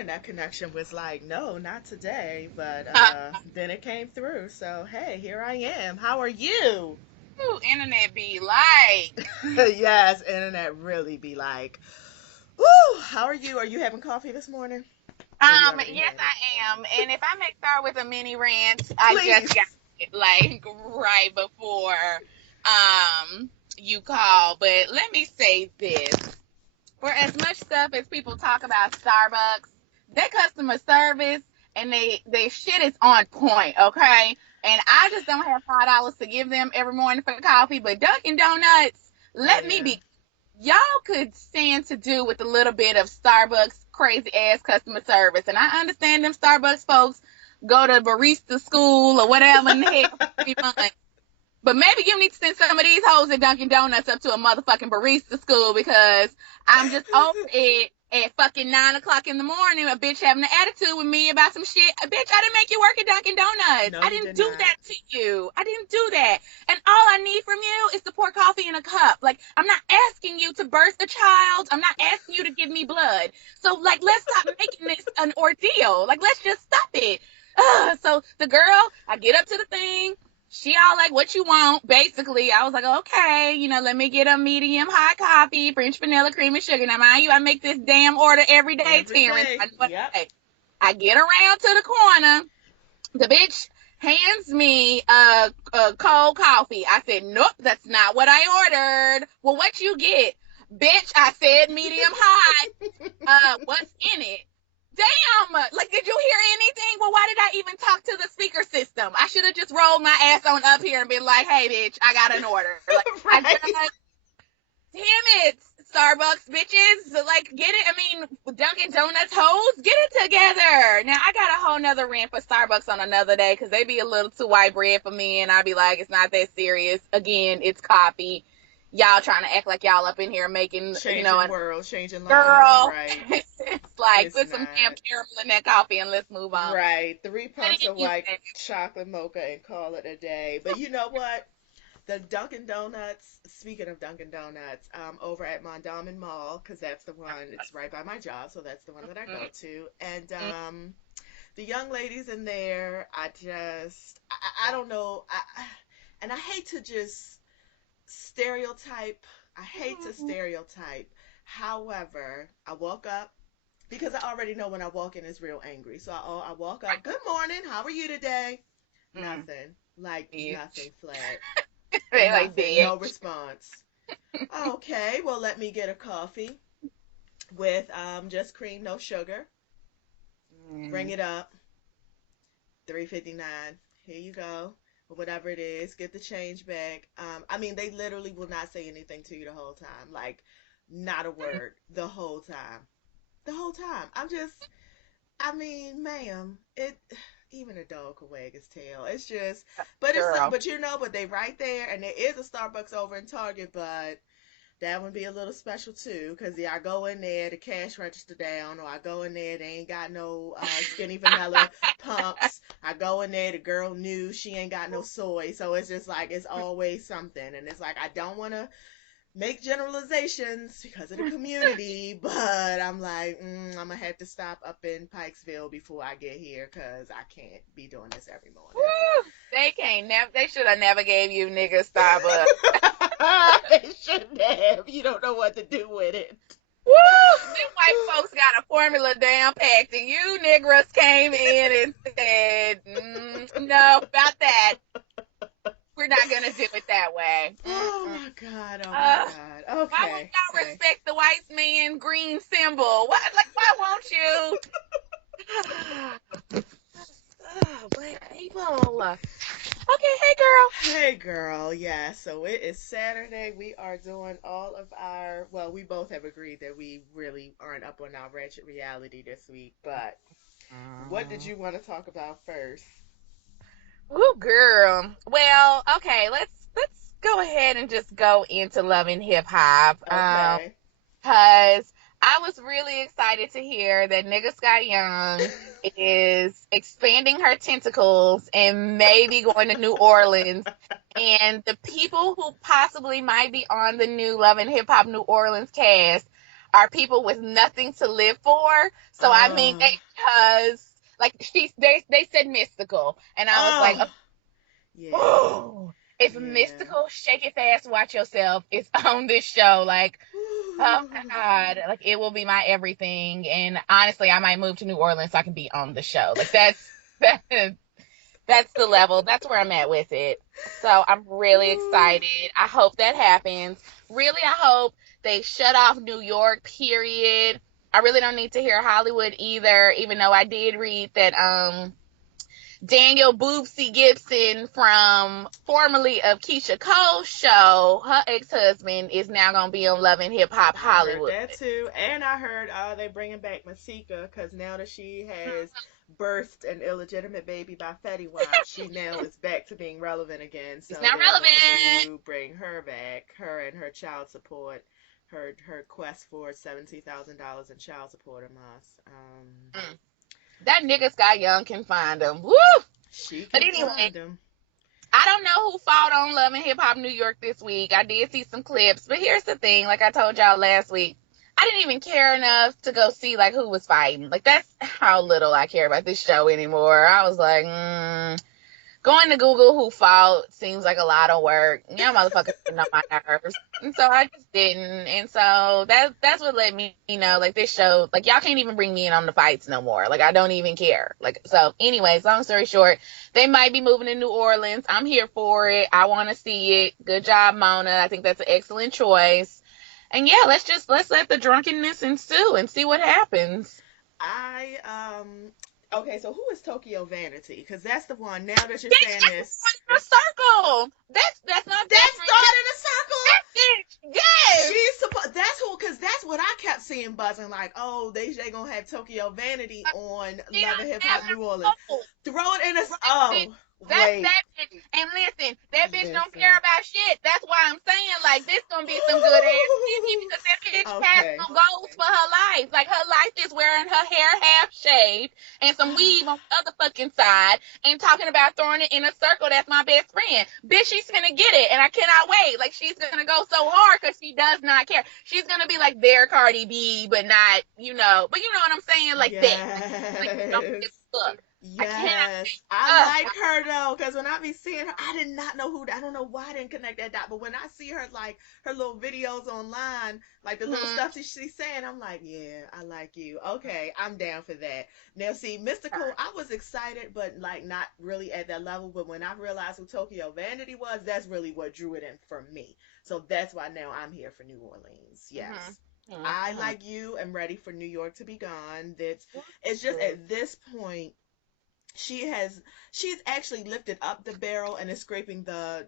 internet connection was like, no, not today. But then it came through. So, hey, here I am. How are you? Ooh, internet be like. Yes, internet really be like, woo, how are you? Are you having coffee this morning? Or you already Yes, had it? I am. And if I may start with a mini rant, I just Please. got it like right before you call. But let me say this. For as much stuff as people talk about Starbucks, their customer service and they shit is on point, okay? And I just don't have $5 to give them every morning for coffee, but Dunkin' Donuts, let me Yeah. be, y'all could stand to do with a little bit of Starbucks crazy ass customer service. And I understand them Starbucks folks go to barista school or whatever in the heck every month. But maybe you need to send some of these hoes at Dunkin' Donuts up to a motherfucking barista school because I'm just over it at fucking 9 o'clock in the morning. A bitch having an attitude with me about some shit. Bitch, I didn't make you work at Dunkin' Donuts. No, I you didn't did do not. that to you. I didn't do that. And all I need from you is to pour coffee in a cup. Like, I'm not asking you to birth a child. I'm not asking you to give me blood. So, like, let's stop making this an ordeal. Like, let's just stop it. So the girl, I get up to the thing. She all like, what you want? Basically, I was like, okay, let me get a medium hot coffee, French vanilla cream and sugar. Now, mind you, I make this damn order every day, Every Terrence. day. I know what Yep. I say. I get around to the corner. The bitch hands me a cold coffee. I said, nope, that's not what I ordered. Well, what you get? Bitch, I said medium hot. What's in it? Damn! Like, did you hear anything? Well, why did I even talk to the speaker system? I should have just rolled my ass on up here and been like, hey, bitch, I got an order. Like, I Right. just, damn it, Starbucks bitches. Like, get it? I mean, Dunkin' Donuts hoes, get it together. Now, I got a whole nother rant for Starbucks on another day because they be a little too white bread for me, and I be like, it's not that serious. Again, it's coffee. Y'all trying to act like y'all up in here making, Changing an worlds, changing lives. girl. Right. It's like It's put some damn not. caramel in that coffee and let's move on. Right. Three But pumps of white anyway, chocolate mocha and call it a day. But you know what? The Dunkin' Donuts, speaking of Dunkin' Donuts, over at Mondawmin Mall, because that's the one, it's right by my job, so that's the one that I go to. And the young ladies in there, I don't know. And I hate to just stereotype. I hate to stereotype. However, I walk up because I already know when I walk in it's real angry. So I walk up, good morning, how are you today? mm, Nothing. Like bitch. nothing flat. They like Nothing. No bitch. response. Okay, well let me get a coffee with just cream, no sugar. Bring Mm. it up. 3.59. Here you go. Or whatever it is. Get the change back. I mean, they literally will not say anything to you the whole time. Like, not a word the whole time. The whole time. I mean, ma'am, it. Even a dog could wag its tail. It's just, Girl. but but they right there, and there is a Starbucks over in Target, but that would be a little special too, cause yeah, I go in there, the cash register down, or I go in there, they ain't got no skinny vanilla pumps. I go in there, the girl knew she ain't got no soy, so it's just like it's always something, and it's like I don't want to make generalizations because of the community, but I'm like, I'm gonna have to stop up in Pikesville before I get here, cause I can't be doing this every morning. Woo! They can't never. They should have never gave you niggas Starbucks. They shouldn't have. You don't know what to do with it. Woo! Them white folks got a formula down packed, and you niggers came in and said, "No, about that. We're not gonna do it that way." Oh Mm-mm. my god. Oh my Uh, god. why won't Okay. y'all Okay. respect the white man green symbol? What? Like, why won't you? Black people. Okay, hey girl. Hey girl, yeah, so it is Saturday. We are doing all of our, well, we both have agreed that we really aren't up on our ratchet reality this week, but what did you want to talk about first? Ooh, girl. Well, okay, let's go ahead and just go into loving hip hop. Okay. Cause I was really excited to hear that nigga Sky Young is expanding her tentacles and maybe going to New Orleans. And the people who possibly might be on the new Love and Hip Hop New Orleans cast are people with nothing to live for. So I mean, Oh, they just like they said mystical, and I was like, oh, yeah, oh, if yeah. mystical, shake it fast, watch yourself is on this show, like. Oh God, like it will be my everything. And honestly, I might move to New Orleans so I can be on the show. Like that, that's the level. That's where I'm at with it. So I'm really excited. I hope that happens. Really, I hope they shut off New York, period. I really don't need to hear Hollywood either, even though I did read that Daniel Boobsy Gibson from formerly of Keisha Cole's show, her ex-husband is now going to be on Love and Hip Hop I heard Hollywood. that too, and I heard they bringing back Masika because now that she has birthed an illegitimate baby by Fetty Wap, she now is back to being relevant again. It's So now they're going relevant. to bring her back, her and her child support, her quest for $70,000 in child support a month. Mm. That nigga Scott Young can find them. Woo! She But can anyway, find them. I don't know who fought on Love and Hip Hop New York this week. I did see some clips, but here's the thing. Like I told y'all last week, I didn't even care enough to go see like who was fighting. Like that's how little I care about this show anymore. I was like, going to Google who fought seems like a lot of work. Yeah, motherfuckers getting on my nerves. And so I just didn't. And so that's what let me know, like this show, like y'all can't even bring me in on the fights no more. Like I don't even care. Like so anyways, long story short, they might be moving to New Orleans. I'm here for it. I want to see it. Good job, Mona. I think that's an excellent choice. And yeah, let's let the drunkenness ensue and see what happens. I okay, so who is Tokyo Vanity? Because that's the one. Now that you're Bitch, saying this, everyone in a circle. That's not that best friend. started a circle. That bitch. Yes. She's supposed. That's who. Because that's what I kept seeing buzzing. Like, oh, they gonna have Tokyo Vanity on She Love and don't Hip have Hop no New Orleans. soul. Throw it in a. Bitch, Oh, that's wait. that bitch. And listen, that bitch don't care Listen. about shit. That's why I'm saying, like, this gonna be some good ass TV because that bitch has Okay. no goals for her life. Like, her life is wearing her hair half shaved and some weave on the other fucking side and talking about throwing it in a circle. That's my best friend. Bitch, she's gonna get it and I cannot wait. Like, she's gonna go so hard because she does not care. She's gonna be like their Cardi B, but not, but you know what I'm saying? Like that. Like, don't give Yes. a fuck. I cannot Yes, wait. I like her though, because when I be seeing her, I did not know who. I don't know why I didn't connect that dot, but when I see her like her little videos online, like the little stuff she's saying, I'm like, yeah, I like you. Okay, I'm down for that. Now, see, Mystical, I was excited, but like not really at that level. But when I realized who Tokyo Vanity was, that's really what drew it in for me. So that's why now I'm here for New Orleans. Yes. I, like you, am ready for New York to be gone. It's just at this point she's actually lifted up the barrel and is scraping the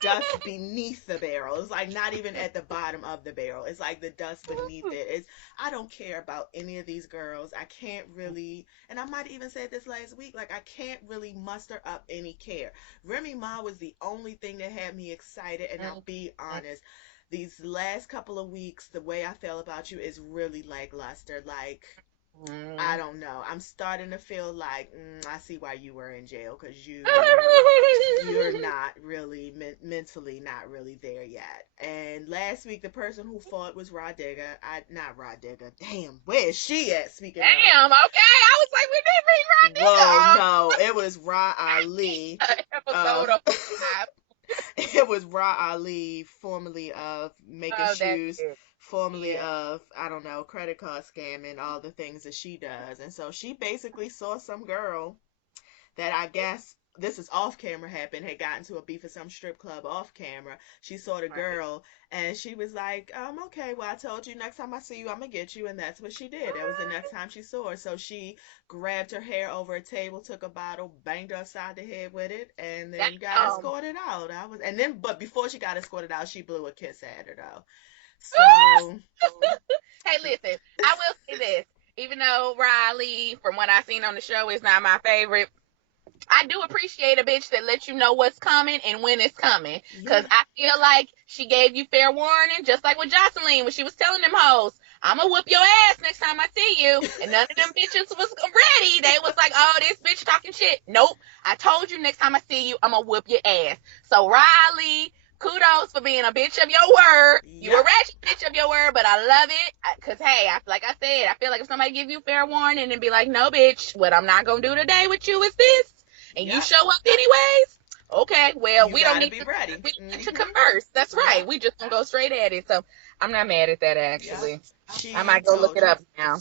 dust beneath the barrel. It's like not even at the bottom of the barrel. It's like the dust beneath it. I don't care about any of these girls. I can't really, and I might even said this last week, like I can't really muster up any care. Remy Ma was the only thing that had me excited, and I'll be honest. These last couple of weeks, the way I feel about you is really lackluster. Like, I don't know. I'm starting to feel like I see why you were in jail because you're not really mentally not really there yet. And last week the person who fought was Rod Digger. Not Rod Digger. Damn, where is she at? Speaking of. Damn, okay. I was like, we didn't bring Whoa, Rod no, it was Ra Ali. episode of five. It was Ra Ali, formerly of Making Oh, that's Shoes, it. formerly Yeah. of, I don't know, credit card scamming, all the things that she does. And so she basically saw some girl that I guess this is off camera happened, had gotten to a beef at some strip club off camera. She saw the girl and she was like, okay, well, I told you next time I see you, I'm gonna get you. And that's what she did. That was the next time she saw her. So she grabbed her hair over a table, took a bottle, banged her upside the head with it, and then got escorted out. But before she got escorted out, she blew a kiss at her though. So Hey, listen, I will say this. Even though Riley, from what I've seen on the show, is not my favorite, I do appreciate a bitch that lets you know what's coming and when it's coming. Because I feel like she gave you fair warning, just like with Jocelyn when she was telling them hoes, I'm going to whoop your ass next time I see you. And none of them bitches was ready. They was like, oh, this bitch talking shit. Nope. I told you next time I see you, I'm going to whoop your ass. So, Riley, kudos for being a bitch of your word. You a ratchet bitch of your word. whatever, but I love it. Because, hey, like I said, I feel like if somebody give you fair warning and be like, no, bitch, what I'm not going to do today with you is this, and you Yep. show up anyways, okay, well, You we don't gotta need be to, ready. we don't need to converse. That's right. Yep. We just going to go straight at it. So I'm not mad at that, Yep. actually. I She might go look told it you. up now.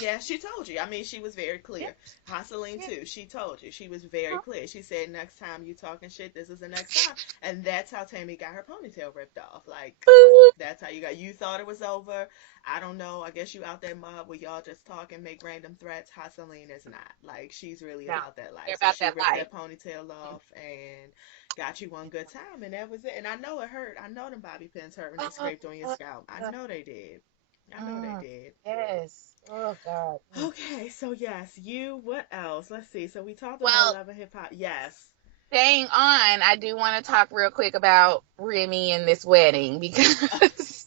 Yeah, she told you. I mean, she was very Yeah, clear. Hasseline yeah. too. She told you. She was very clear. She said, "Next time you talking shit, this is the next time." And that's how Tammy got her ponytail ripped off. Like, Boop. that's how you got. You thought it was over. I don't know. I guess you out there mob where y'all just talk and make random threats. Hasseline is not. Like, she's really No, about that they're life. So about she that ripped life. that ponytail off and got you one good time, and that was it. And I know it hurt. I know them bobby pins hurt when they Oh, scraped on your uh, scalp. I uh, know they did. I know they mm, did. yes. Oh, God. Mm. Okay, so yes, you. What else? Let's see. So we talked about Well, love and hip hop. Yes. staying on, I do want to talk real quick about Remy and this wedding because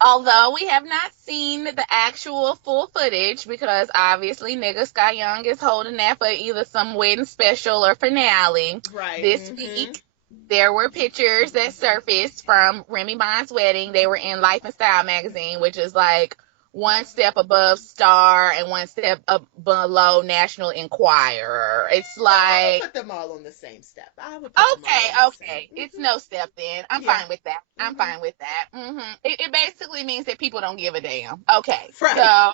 although we have not seen the actual full footage, because obviously nigga Sky Young is holding that for either some wedding special or finale, Right. this Mm-hmm. week there were pictures that surfaced from Remy Ma's wedding. They were in Life and Style magazine, which is like one step above Star and one step up below National Enquirer. It's I would like, put them all on the same step. I would put them all on the same. okay. It's Mm-hmm. no step then. I'm Yeah. fine with that. I'm Mm-hmm. fine with that. It basically means that people don't give a damn. Okay. Right. So,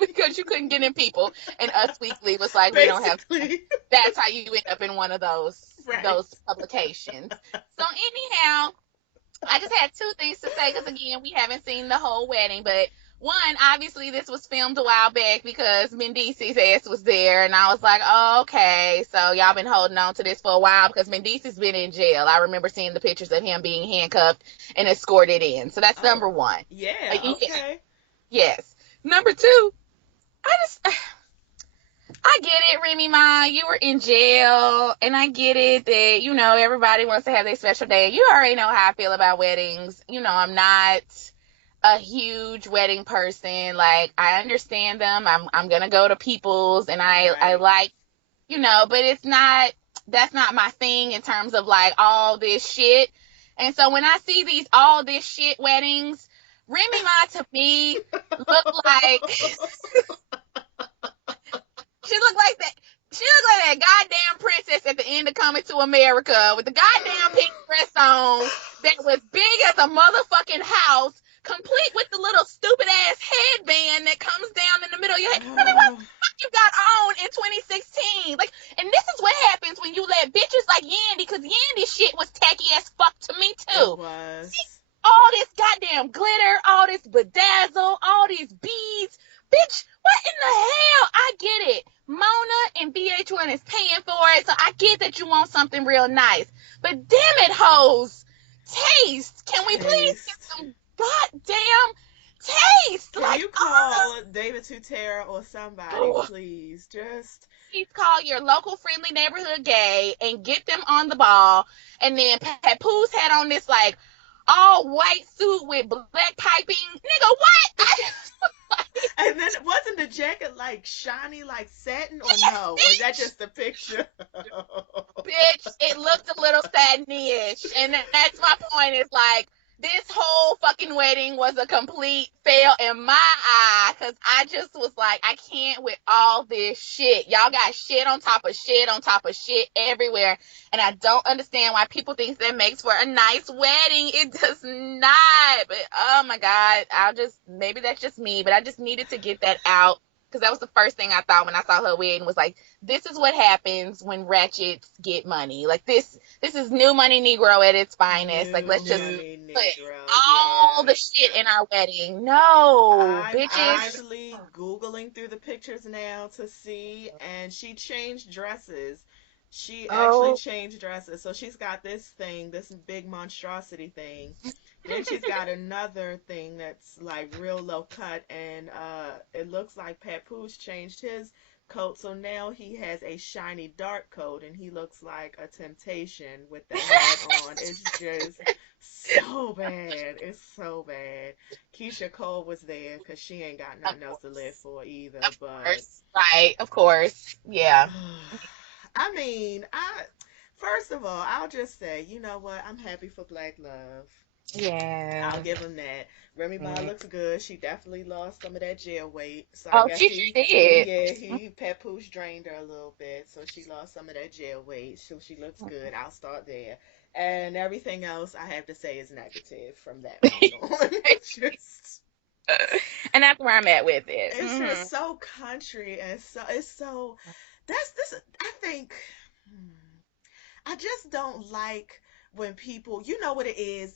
because you couldn't get in people, and Us Weekly was like, we don't have time. Basically. That's how you end up in one of Right. those publications. So anyhow, I just had two things to say because again, we haven't seen the whole wedding, but one, obviously this was filmed a while back because Mendice's ass was there, and I was like, oh, okay, so y'all been holding on to this for a while because Mendice's been in jail. I remember seeing the pictures of him being handcuffed and escorted in. So that's Oh. number one. Yeah. Yeah, Okay. yes. Number two, I just I get it, Remy Ma. You were in jail, and I get it that, everybody wants to have their special day. You already know how I feel about weddings. I'm not a huge wedding person. Like, I understand them. I'm gonna go to people's, and I Right. like, but that's not my thing in terms of like all this shit. And so when I see these all this shit weddings, Remy Ma to me look like She looked like that. She looked like that goddamn princess at the end of Coming to America with the goddamn pink dress on that was big as a motherfucking house, complete with the little stupid ass headband that comes down in the middle of your head. I mean, what the fuck you got on in 2016? Like, and this is what happens when you let bitches like Yandy, because Yandy's shit was tacky as fuck to me It too. See, was. all this goddamn glitter, all this bedazzle, all these beads. Bitch, what in the hell? I get it. Mona and VH1 is paying for it, so I get that you want something real nice. But damn it, hoes. Taste. Can we please get Taste. some goddamn taste? Can Like, you call David Tutera or somebody, oh, please? Just. please call your local friendly neighborhood gay and get them on the ball. And then Papoose had on this, like, all white suit with black piping. Nigga, what? And then wasn't the jacket like shiny like satin or Yes, no? Or is that bitch. just the picture? Bitch, it looked a little satiny-ish. And that's my point, is like, this whole fucking wedding was a complete fail in my eye, because I just was like, I can't with all this shit. Y'all got shit on top of shit on top of shit everywhere, and I don't understand why people think that makes for a nice wedding. It does not. But oh my God, maybe that's just me, but I just needed to get that out, because that was the first thing I thought when I saw her wedding, was like, this is what happens when ratchets get money. Like, this is new money Negro at its finest. Like, let's New just money put Negro, all yeah. the shit in our wedding. No, I'm bitches. actually Googling through the pictures now to see, and she changed dresses. She actually Oh. changed dresses. So she's got this thing, this big monstrosity thing. Then she's got another thing that's like real low cut, and it looks like Papoose changed his coat, so now he has a shiny dark coat, and he looks like a temptation with the hat on. It's just so bad. It's so bad. Keisha Cole was there because she ain't got Of nothing else to live course. for either. Of But course. Right. Of course. Yeah. I mean, I first of all, I'll just say, you know what? I'm happy for Black Love. I'll Yeah. give him that. Remy Ma Mm. looks good. She definitely lost some of that jail weight. So I Oh, guess she did. yeah, he papoose drained her a little bit. So she lost some of that jail weight. So she looks good. I'll start there. And everything else I have to say is negative from that point on. Just And that's where I'm at with it. it's just so country and so that's this I think I just don't like when people, you know what it is.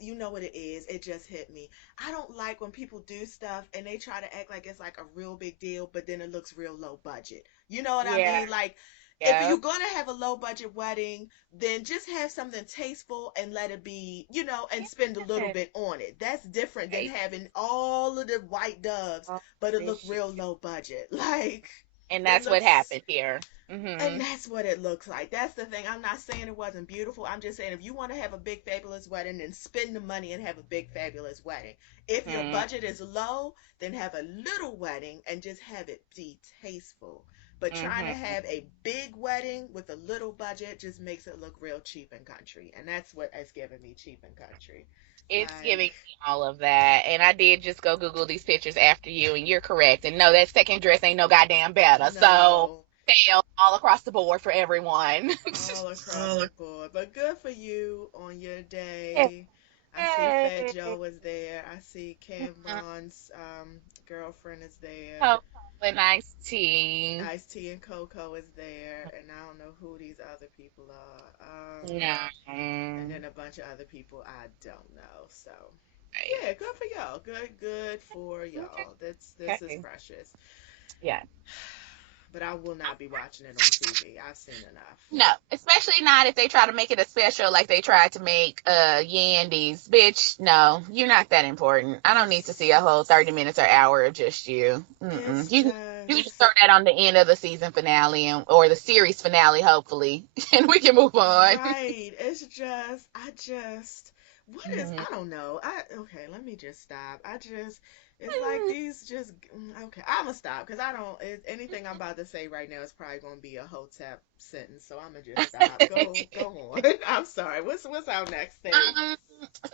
It just hit me. I don't like when people do stuff and they try to act like it's like a real big deal, but then it looks real low budget. You know what I Yeah. mean? Like, if Yeah. you're gonna have a low budget wedding, then just have something tasteful and let it be, and spend a little Yeah. bit on it. That's different than Right. having all of the white doves, All but it this look shit. real low budget. Like, And it that's what looks happened here. and that's what it looks like. That's the thing. I'm not saying it wasn't beautiful. I'm just saying if you want to have a big fabulous wedding, then spend the money and have a big fabulous wedding. If your Hmm. budget is low, then have a little wedding and just have it be tasteful. But trying to Hmm. have a big wedding with a little budget just makes it look real cheap and country. And that's what has given me cheap and country. It's giving Like, me all of that. And I did just go Google these pictures after you, and you're correct. And no, that second dress ain't no goddamn better. So, no, fail all across the board for everyone. all across the board. But good for you on your Yay. day. I see Fat Joe was there. I see Cameron's girlfriend is there. Cocoa and iced tea. Ice T and Coco is there, and I don't know who these other people are. No. And then a bunch of other people I don't know. So Right. yeah, good for y'all. Good for y'all. This is Okay. precious. Yeah. But I will not be watching it on TV. I've seen enough. No, especially not if they try to make it a special like they tried to make Yandy's. Bitch, no, you're not that important. I don't need to see a whole 30 minutes or hour of just you. It's You can just throw that on the end of the season finale or the series finale, hopefully, and we can move on. right. It's just what is Mhm. I don't know. Okay, let me just stop. It's like these just okay. I'm gonna stop because I don't. Anything I'm about to say right now is probably gonna be a hotep sentence, so I'm gonna just stop. Go on. I'm sorry. What's our next thing? Um,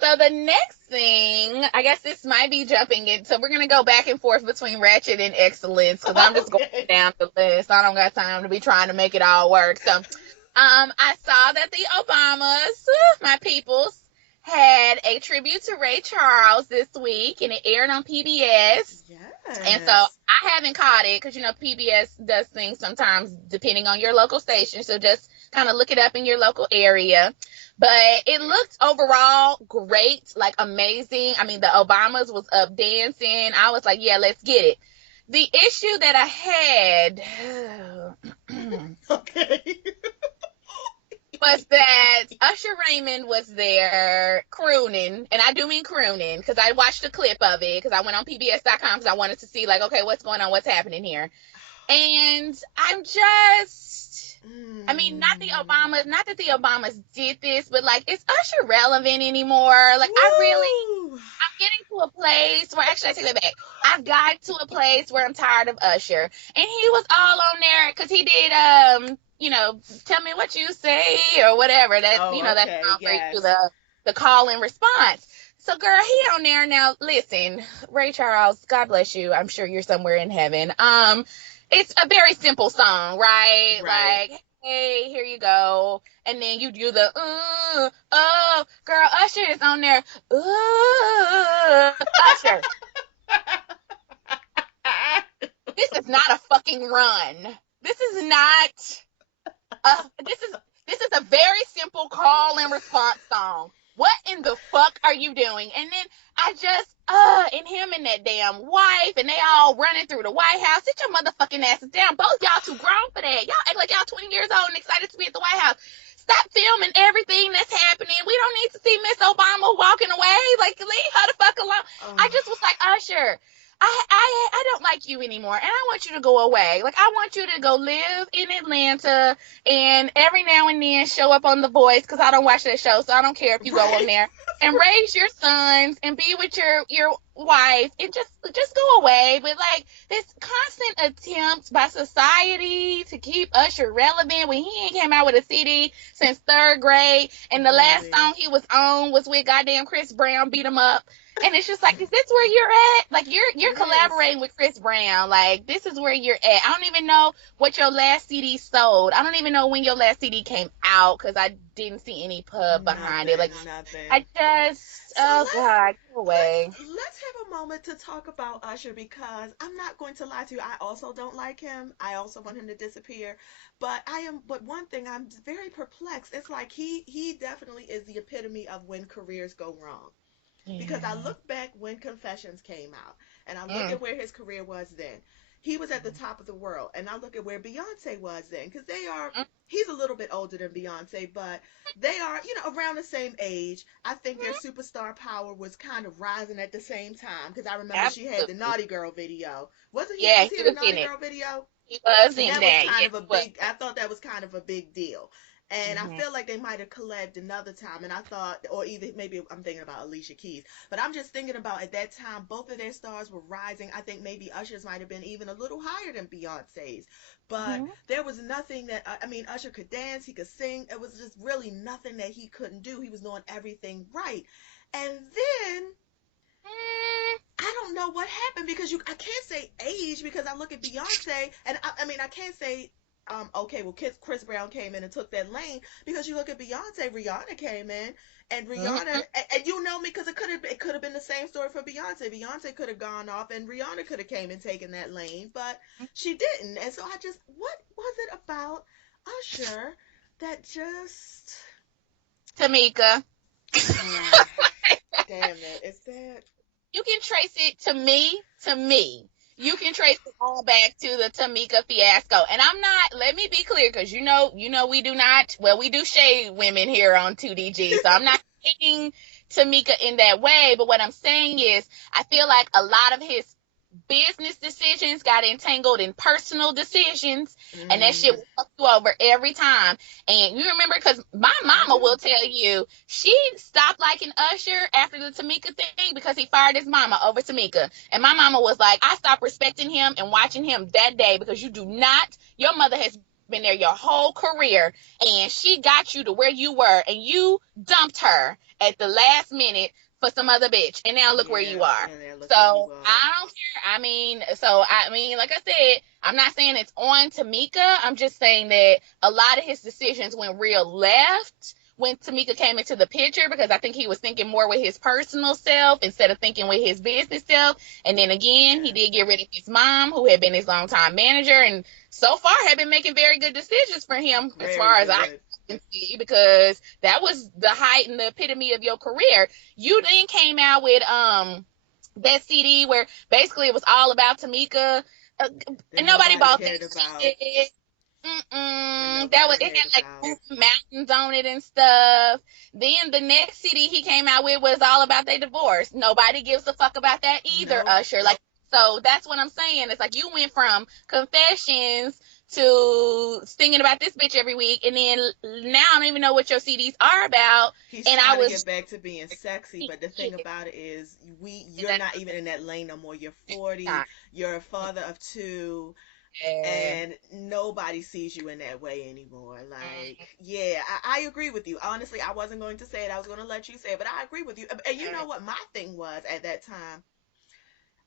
so the next thing, I guess this might be jumping in. So we're gonna go back and forth between Ratchet and Excellence because I'm just going Okay. down the list. I don't got time to be trying to make it all work. So, I saw that the Obamas, my peoples, had a tribute to Ray Charles this week, and it aired on PBS. And so Yes. I haven't caught it because PBS does things sometimes depending on your local station. So just kind of look it up in your local area. But it looked overall great, like amazing. I mean, the Obamas was up dancing. I was like, yeah, let's get it. The issue that I had Okay. was that Usher Raymond was there crooning, and I do mean crooning because I watched a clip of it because I went on PBS.com because I wanted to see like, okay, what's going on, what's happening here, and I mean, not that the Obamas did this, but like, is Usher relevant anymore? Like, Woo! I'm getting to a place where, actually, I take that back. I've got to a place where I'm tired of Usher. And he was all on there because he did, Tell Me What You Say or whatever. Oh, That okay. song where you do Yes. the call and response. So, girl, he on there now. Listen, Ray Charles, God bless you. I'm sure you're somewhere in heaven. It's a very simple song, right? Right. Like, hey, here you go. And then you do the, oh, girl, Usher is on there. Usher, this is not a fucking run. This is not, this is a very simple call and response song. What in the fuck are you doing? And then I just, and him and that damn wife, and they all running through the White House. Sit your motherfucking asses down. Both y'all too grown for that. Y'all act like y'all 20 years old and excited to be at the White House. Stop filming everything that's happening. We don't need to see Miss Obama walking away. Like, leave her the fuck alone. I Oh, just was like, Usher, I don't like you anymore, and I want you to go away. Like, I want you to go live in Atlanta, and every now and then show up on The Voice because I don't watch that show, so I don't care if you go on right. there and raise your sons and be with your wife and just go away. But like this constant attempt by society to keep Usher relevant when he ain't came out with a CD since third grade, and the last Really. song he was on was with goddamn Chris Brown, Beat 'Em Up. And it's just like, is this where you're at? Like you're It is. collaborating with Chris Brown. Like this is where you're at. I don't even know what your last CD sold. I don't even know when your last CD came out because I didn't see any pub behind it. Like Nothing, I nothing. just, So oh God, go away. let's have a moment to talk about Usher because I'm not going to lie to you. I also don't like him. I also want him to disappear. But one thing I'm very perplexed. It's like he definitely is the epitome of when careers go wrong. Because I Yeah. look back when Confessions came out and I look Mm. at where his career was then. He was at the top of the world, and I look at where Beyonce was then, because they are. Mm. He's a little bit older than Beyonce, but they are, around the same age. I think their superstar power was kind of rising at the same time, because I remember she had the Absolutely. Naughty Girl video. Wasn't he? Yeah, Was he he in the was in Naughty it. Girl video? He was And in that was that. kind Yes, of a he was. big. I thought that was kind of a big deal. And I Hmm. feel like they might have collabed another time. And I thought, or either maybe I'm thinking about Alicia Keys, but I'm just thinking about at that time, both of their stars were rising. I think maybe Usher's might have been even a little higher than Beyonce's. But Hmm. there was nothing that, I mean, Usher could dance, he could sing. It was just really nothing that he couldn't do. He was doing everything right. And then I don't know what happened because I can't say age because I look at Beyonce and I mean I can't say okay, well Chris Brown came in and took that lane because you look at Beyonce, Rihanna came in and Rihanna Hmm. and you know me because it could have been the same story for Beyonce. Beyonce could have gone off and Rihanna could have came and taken that lane, but she didn't. And so I just what was it about Usher that just Tamika. damn it, is that You can trace it to me. You can trace it all back to the Tamika fiasco. And I'm not, let me be clear, because we do not, well, we do shade women here on 2DG. So I'm not shading Tamika in that way. But what I'm saying is, I feel like a lot of his business decisions got entangled in personal decisions, and that shit mm, will fuck you over every time. And you remember, because my I mama will do. tell you she stopped liking Usher after the Tamika thing because he fired his mama over Tamika. And my mama was like, I stopped respecting him and watching him that day because your mother has been there your whole career and she got you to where you were and you dumped her at the last minute for some other bitch. And now look where you Yeah, are. and then look where you So are. I don't care. I mean, like I said, I'm not saying it's on Tamika. I'm just saying that a lot of his decisions went real left when Tamika came into the picture because I think he was thinking more with his personal self instead of thinking with his business self. And then again, he Yeah, did get rid of his mom, who had been his longtime manager, and so far had been making very good decisions for him as very far as I good. can see, because that was the height and the epitome of your career. You then came out with that CD where basically it was all about Tamika, That and nobody nobody bought that cared about. shit. That That nobody was, it cared had like about. mountains on it and stuff. Then the next CD he came out with was all about their divorce. Nobody gives a fuck about that either, Nope. Usher. Like, so that's what I'm saying. It's like you went from Confessions to singing about this bitch every week, and then now I don't even know what your CDs are about. He's And I trying to was, get back to being sexy, but the thing yeah, about it is, you're not exactly. even in that lane no more. You're 40. You're a father of two, Yeah. and nobody sees you in that way anymore. Like, yeah, I agree with you. Honestly, I wasn't going to say it. I was going to let you say it, but I agree with you. And you know what my thing was at that time?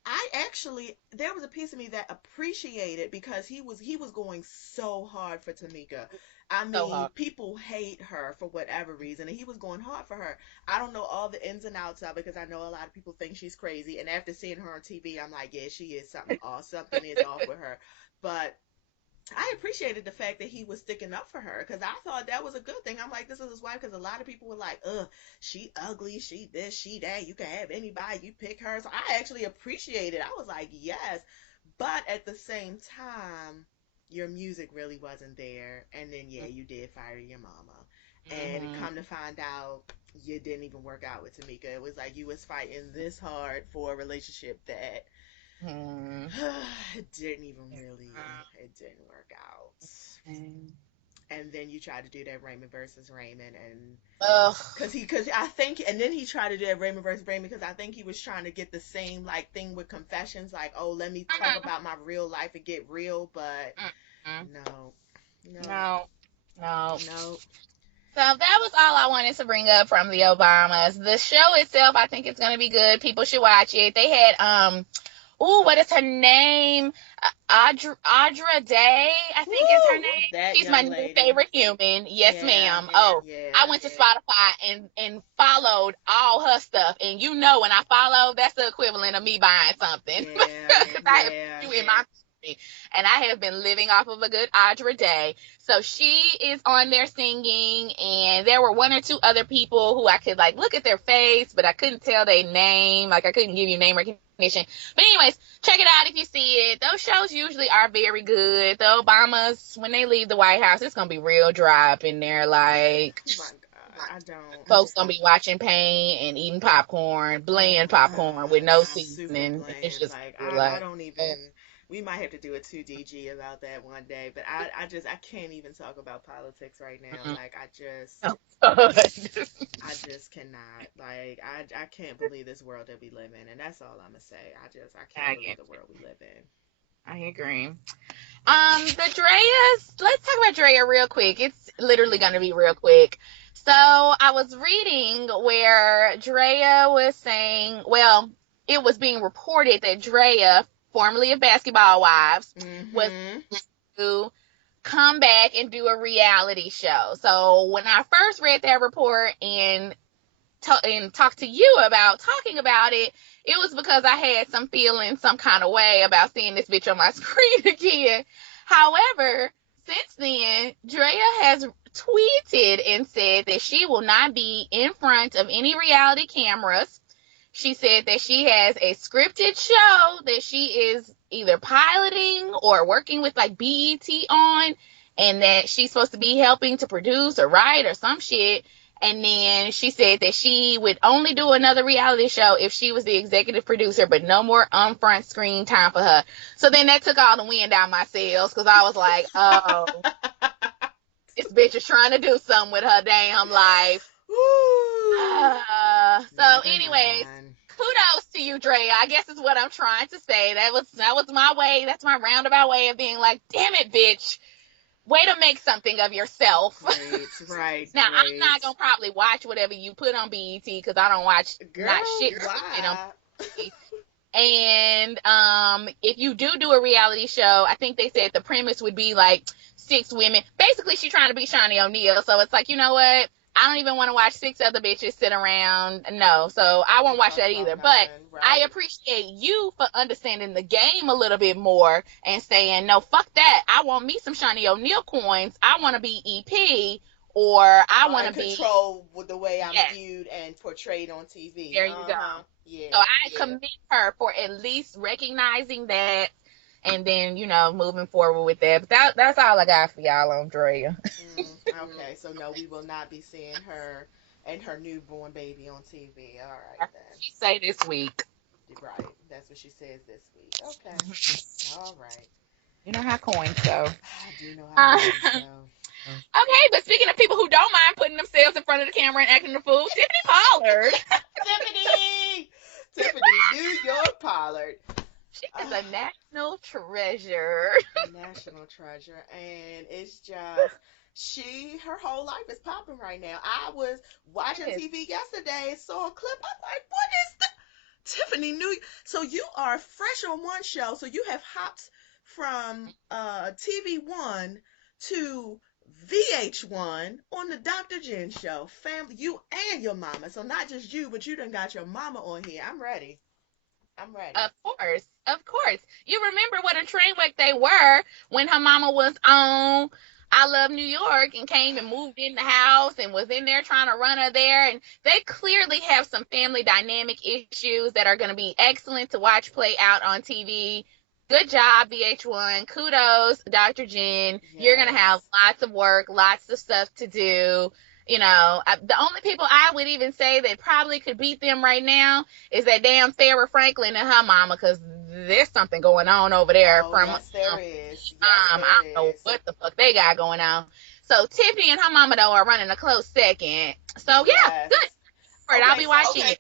I actually there was a piece of me that appreciated because he was going so hard for Tamika. I So mean, hard. people hate her for whatever reason, and he was going hard for her. I don't know all the ins and outs of it because I know a lot of people think she's crazy. And after seeing her on TV, I'm like, yeah, she is something off. Something is off with her. But I appreciated the fact that he was sticking up for her because I thought that was a good thing. I'm like, this is his wife because a lot of people were like, ugh, she ugly, she this, she that. You can have anybody, you pick her. So I actually appreciated it. I was like, yes. But at the same time, your music really wasn't there. And then, yeah, you did fire your mama. And Mm-hmm. come to find out, you didn't even work out with Tamika. It was like you was fighting this hard for a relationship that Mm-hmm. it didn't even really, it didn't work out. Mm-hmm. And then you tried to do that Raymond versus Raymond, and Ugh. because I think, and then he tried to do that Raymond versus Raymond because I think he was trying to get the same like thing with Confessions, like, oh, let me talk about my real life and get real, but Mm-hmm. no, no, No, no. no. So that was all I wanted to bring up from the Obamas. The show itself, I think it's gonna be good. People should watch it. They had what is her name? Audra Day, I think is her Woo! name. That She's my young new lady. favorite human. Yes, Yeah, ma'am. Oh, I yeah, went to Spotify and followed all her stuff. And you know, when I follow, that's the equivalent of me buying something. yeah, Because I have yeah. you in my country. And I have been living off of a good Audra Day. So she is on there singing, and there were one or two other people who I could like look at their face, but I couldn't tell their name. Like I couldn't give you name recognition. But anyways, check it out if you see it. Those shows usually are very good. The Obamas, when they leave the White House, it's gonna be real dry up in there. Like Oh my God, I don't. folks gonna be watching Pain and eating popcorn, bland popcorn with no Super seasoning. It's bland. just Like gonna be I like, don't even. We might have to do a 2DG about that one day. But I can't even talk about politics right now. mm-mm. Like Oh, God. I just cannot. Like I can't believe this world that we live in, and that's all I'm gonna say. I can't I believe get the world we live in. I agree. The Drea's, let's talk about Drea real quick. It's literally going to Yeah. be real quick. So I was reading where Drea was saying, well, it was being reported that Drea, formerly of Basketball Wives, was Mhm. to come back and do a reality show. So when I first read that report and talk to you about talking about it, it was because I had some feeling some kind of way about seeing this bitch on my screen again. However, since then, Drea has tweeted and said that she will not be in front of any reality cameras. She said that she has a scripted show that she is either piloting or working with like BET on, and that she's supposed to be helping to produce or write or some shit. And then she said that she would only do another reality show if she was the executive producer, but no more front screen time for her. So then that took all the wind out my sails because I was like, oh, this bitch is trying to do something with her damn life. Woo. So, Never anyways, mind. kudos to you, Drea. I guess is what I'm trying to say. That was my way. That's my roundabout way of being like, damn it, bitch. Way to make something of yourself. Great. Right. Now, I'm Great. not gonna probably watch whatever you put on BET because I don't watch not Girl, shit shit on why? BET. And if you do a reality show, I think they said the premise would be like 6 women. Basically, she's trying to be Shawnee O'Neal. So it's like, you know what? I don't even want to watch 6 other bitches sit around. No, so I won't And watch talk that about either. But nothing. I Right. appreciate you for understanding the game a little bit more and saying, no, fuck that. I want me some Shawnee O'Neal coins. I want to be EP, or I Are want in to be, control with the way I'm yes, viewed and portrayed on TV. there you Uh go. huh. So Yeah. I commend her for at least recognizing that and then, moving forward with that. But that's all I got for y'all on Drea. Okay. So no, we will not be seeing her and her newborn baby on TV. All right She say this week. then. Right. That's what she says this week. Okay. All right. You know how coins go. I do know how coins Okay, go. but speaking of people who don't mind putting themselves in front of the camera and acting the fool, Tiffany Pollard. Tiffany! Tiffany New York Pollard. She Uh, is a national treasure. national treasure. And it's just, her whole life is popping right now. I was watching Yes. TV yesterday, saw a clip. I'm like, what is that? Tiffany New So you are fresh on one show. So you have hopped from TV1 to VH1 on the Dr. Jen show. Family, you and your mama. So not just you, but you done got your mama on here. I'm ready. I'm ready. Of course. Of course. You remember what a train wreck they were when her mama was on I Love New York and came and moved in the house and was in there trying to run her there. And they clearly have some family dynamic issues that are going to be excellent to watch play out on TV. Good job, VH1. Kudos, Dr. Jen. You're going to have Yes. lots of work, lots of stuff to do. The only people I would even say that probably could beat them right now is that damn Sarah Franklin and her mama, because there's something going on over there Oh, from yes, there is. Yes, there I don't know is. what the fuck they got going on. So Tiffany and her mama though are running a close second. So yeah, Yes. good. All right, I'll Okay, be so watching it.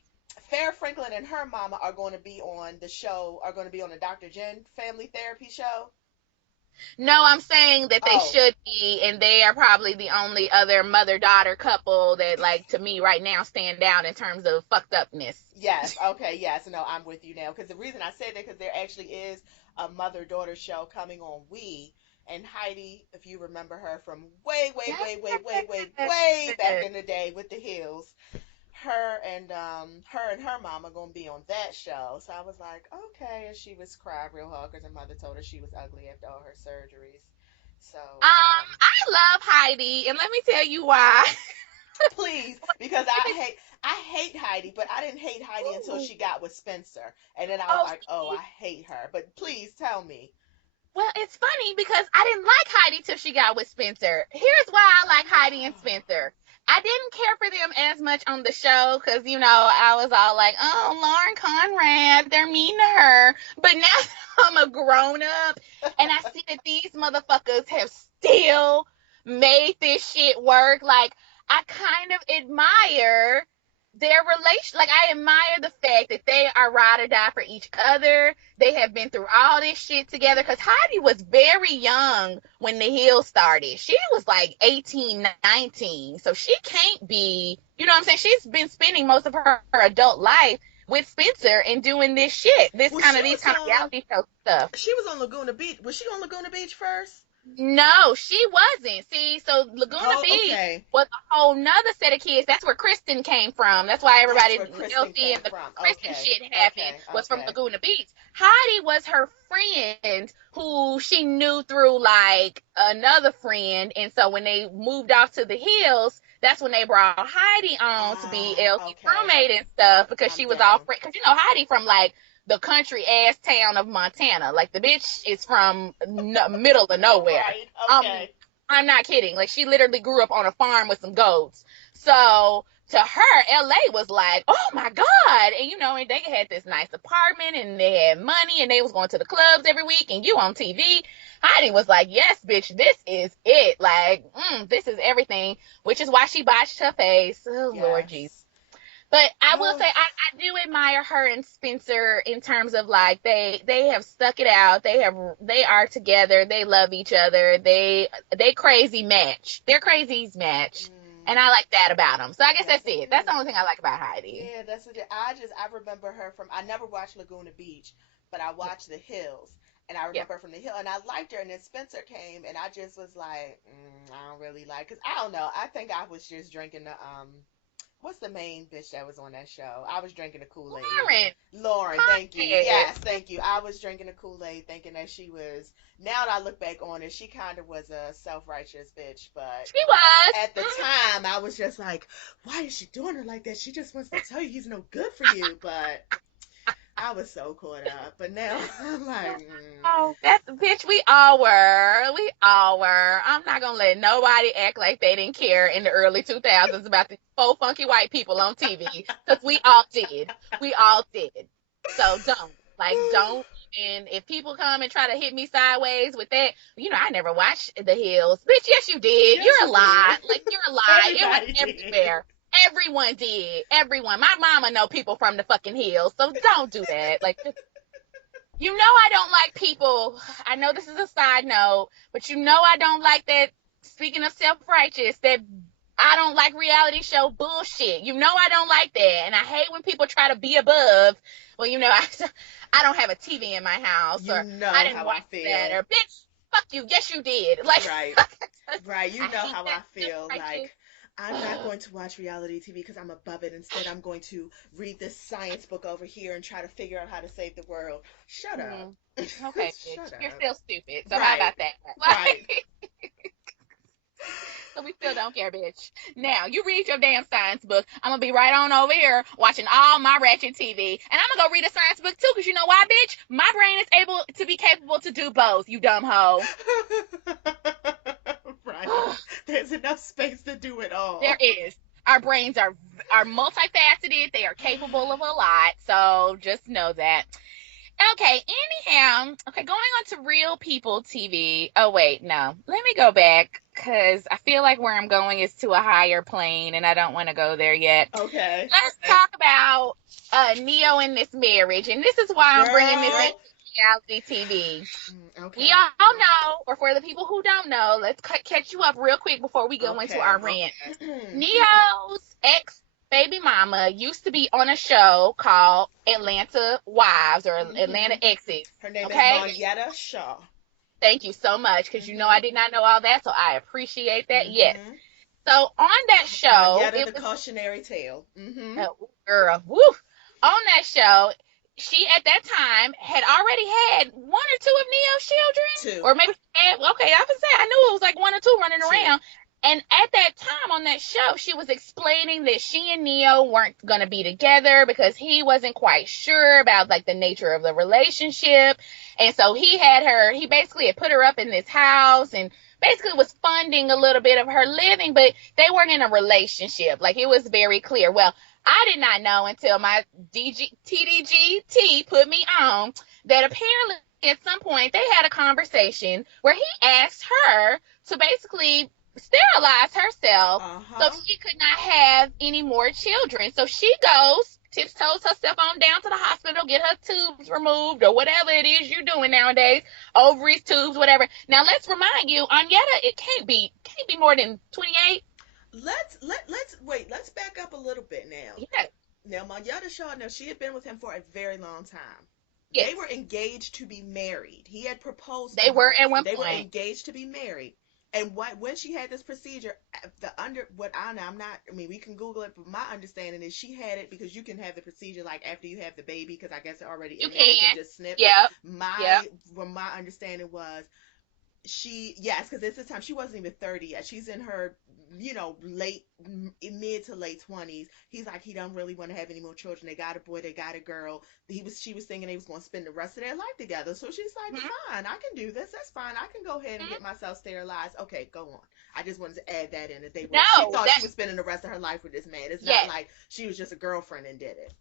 Farrah Franklin and her mama are going to be on the show, are going to be on the Dr. Jen family therapy show. No, I'm saying that they Oh, should be, and they are probably the only other mother-daughter couple that, like, to me right now stand out in terms of fucked upness. yes. Okay, yes. No, I'm with you now. Because the reason I say that, because there actually is a mother-daughter show coming on We. And Heidi, if you remember her from way, way, way, way, way, way, way back in the day with the Hills, her and her mom are gonna be on that show. So I was like, okay. And she was crying real hard because her mother told her she was ugly after all her surgeries. So I love Heidi, and let me tell you why. please, because I hate Heidi, but I didn't hate Heidi until Ooh. she got with Spencer, and then I was Oh, like, oh, I hate her. But please tell me. well, it's funny because I didn't like Heidi till she got with Spencer. Here's why I like Heidi and Spencer. I didn't care for them as much on the show because, I was all like, oh, Lauren Conrad, they're mean to her. But now I'm a grown up and I see that these motherfuckers have still made this shit work. Like, I kind of admire their relation. Like, I admire the fact that they are ride or die for each other. They have been through all this shit together because Heidi was very young when the Hills started. She was like 18, 19. So she can't be, you know what I'm saying? She's been spending most of her adult life with Spencer and doing this shit, Well, these kind of reality show stuff. she was on Laguna Beach. Was she on Laguna Beach first? No, she wasn't. See, so Laguna Oh, Beach okay. was a whole nother set of kids. That's where Kristen came from. That's why That's everybody, where Kristen Chelsea came and the from. Kristen Okay, shit happened okay, was from okay. Laguna Beach. Heidi was her friend who she knew through like another friend. And so when they moved off to the Hills, that's when they brought Heidi on to be Ah, Elsie's okay. roommate and stuff because I'm she was all down. friend. Because Heidi from like the country ass town of Montana. Like the bitch is from middle of nowhere. Right. Um, Okay. I'm not kidding. Like she literally grew up on a farm with some goats. So to her, LA was like, oh my God. And and they had this nice apartment and they had money and they was going to the clubs every week and you on TV. Heidi was like, yes, bitch, this is it. Like, this is everything, which is why she botched her face. Oh, Lord Jesus. Yes. But I will say Oh, I do admire her and Spencer in terms of like they have stuck it out. They are together. They love each other. They crazy match. They're crazies match. And I like that about them. So I guess yes, that's they it. That's the do. only thing I like about Heidi. Yeah, that's it. I remember her from. I never watched Laguna Beach, but I Yeah. watched The Hills, and I Yeah. remember her from The Hill, and I liked her. And then Spencer came, and I just was like, I don't really like, cause I don't know. I think I was just drinking the what's the main bitch that was on that show? I was drinking the Kool Aid. Lauren Lauren, thank you. Conrad. Yes, thank you. I was drinking the Kool Aid, thinking that she was. Now that I look back on it, she kind of was a self righteous bitch, but She was. at the time I was just like, why is she doing her like that? She just wants to tell you he's no good for you. But I was so caught up. But now I'm like, Oh, that's bitch. We all were. We all were. I'm not gonna let nobody act like they didn't care in the early 2000s about the four funky white people on TV, because we all did. We all did. So don't. And if people come and try to hit me sideways with that, I never watched The Hills. Bitch, yes you did. yes, You're a you did. lie. Like you're a lie. It was Everybody did. everywhere. Everyone did. Everyone. My mama know people from the fucking hills. So don't do that. Like I don't like people. I know this is a side note, but I don't like that. Speaking of self righteous, that I don't like reality show bullshit. I don't like that. And I hate when people try to be above. Well, I don't have a TV in my house, You or I know didn't how I watch that, feel. or bitch, fuck you. Yes, you did. Like, Right. Right. You I know hate how that I self feel. righteous. Like, I'm not going to watch reality TV because I'm above it. Instead, I'm going to read this science book over here and try to figure out how to save the world. Shut up. Okay, bitch. Shut You're up. still stupid. So how Right. about that? Right. Like, so we still don't care, bitch. Now, you read your damn science book. I'm gonna be right on over here watching all my ratchet TV. And I'm gonna go read a science book too, because you know why, bitch? My brain is able to be capable to do both, you dumb hoe. Right. There's enough space to do it There all. is. Our brains are multifaceted. They are capable of a lot. So just know that. Okay, anyhow, okay, going on to real people TV. Oh, wait, no. Let me go back because I feel like where I'm going is to a higher plane and I don't want to go there yet. Okay. Let's talk about Neyo in this marriage. And this is why I'm bringing this Girl, into reality TV. We Okay. all know, or for the people who don't know, let's catch you up real quick before we go into our Okay. rant. Neo's ex baby mama used to be on a show called Atlanta Wives or Atlanta Exes. Her name is Okay? Marietta Shaw. Thank you so much, because you know I did not know all that, so I appreciate that. Yes. Mm-hmm. So on that show, Marietta the it was cautionary tale. Mm-hmm. girl, woo. On that show, she at that time had already had one or two of Neo's children, Two. or maybe okay, I was saying I knew it was like one or two running Two. around. And at that time on that show, she was explaining that she and Neo weren't gonna be together because he wasn't quite sure about like the nature of the relationship, and so he basically had put her up in this house and basically was funding a little bit of her living, but they weren't in a relationship. Like it was very clear. Well, I did not know until my TDGT put me on that apparently at some point they had a conversation where he asked her to basically sterilize herself so she could not have any more children. So she goes, tiptoes herself on down to the hospital, get her tubes removed or whatever it is you're doing nowadays, ovaries, tubes, whatever. Now let's remind you, Anyetta, it can't be more than 28. Let's back up a little bit now. Yeah. Now Marietta Shaw, now she had been with him for a very long time. Yes. They were engaged to be married. He had proposed. They were at one point. They were engaged to be married. And when she had this procedure, we can Google it, but my understanding is she had it because you can have the procedure like after you have the baby, because I guess it already you in there, you can just snip. Yep. My understanding was because at this time she wasn't even 30 yet. She's in her mid to late 20s. He's like, he don't really want to have any more children. They got a boy, they got a girl. She was thinking they was going to spend the rest of their life together. So she's like, fine, I can do this. That's fine. I can go ahead and get myself sterilized. Okay, go on. I just wanted to add that in. She thought she was spending the rest of her life with this man. It's not like she was just a girlfriend and did it.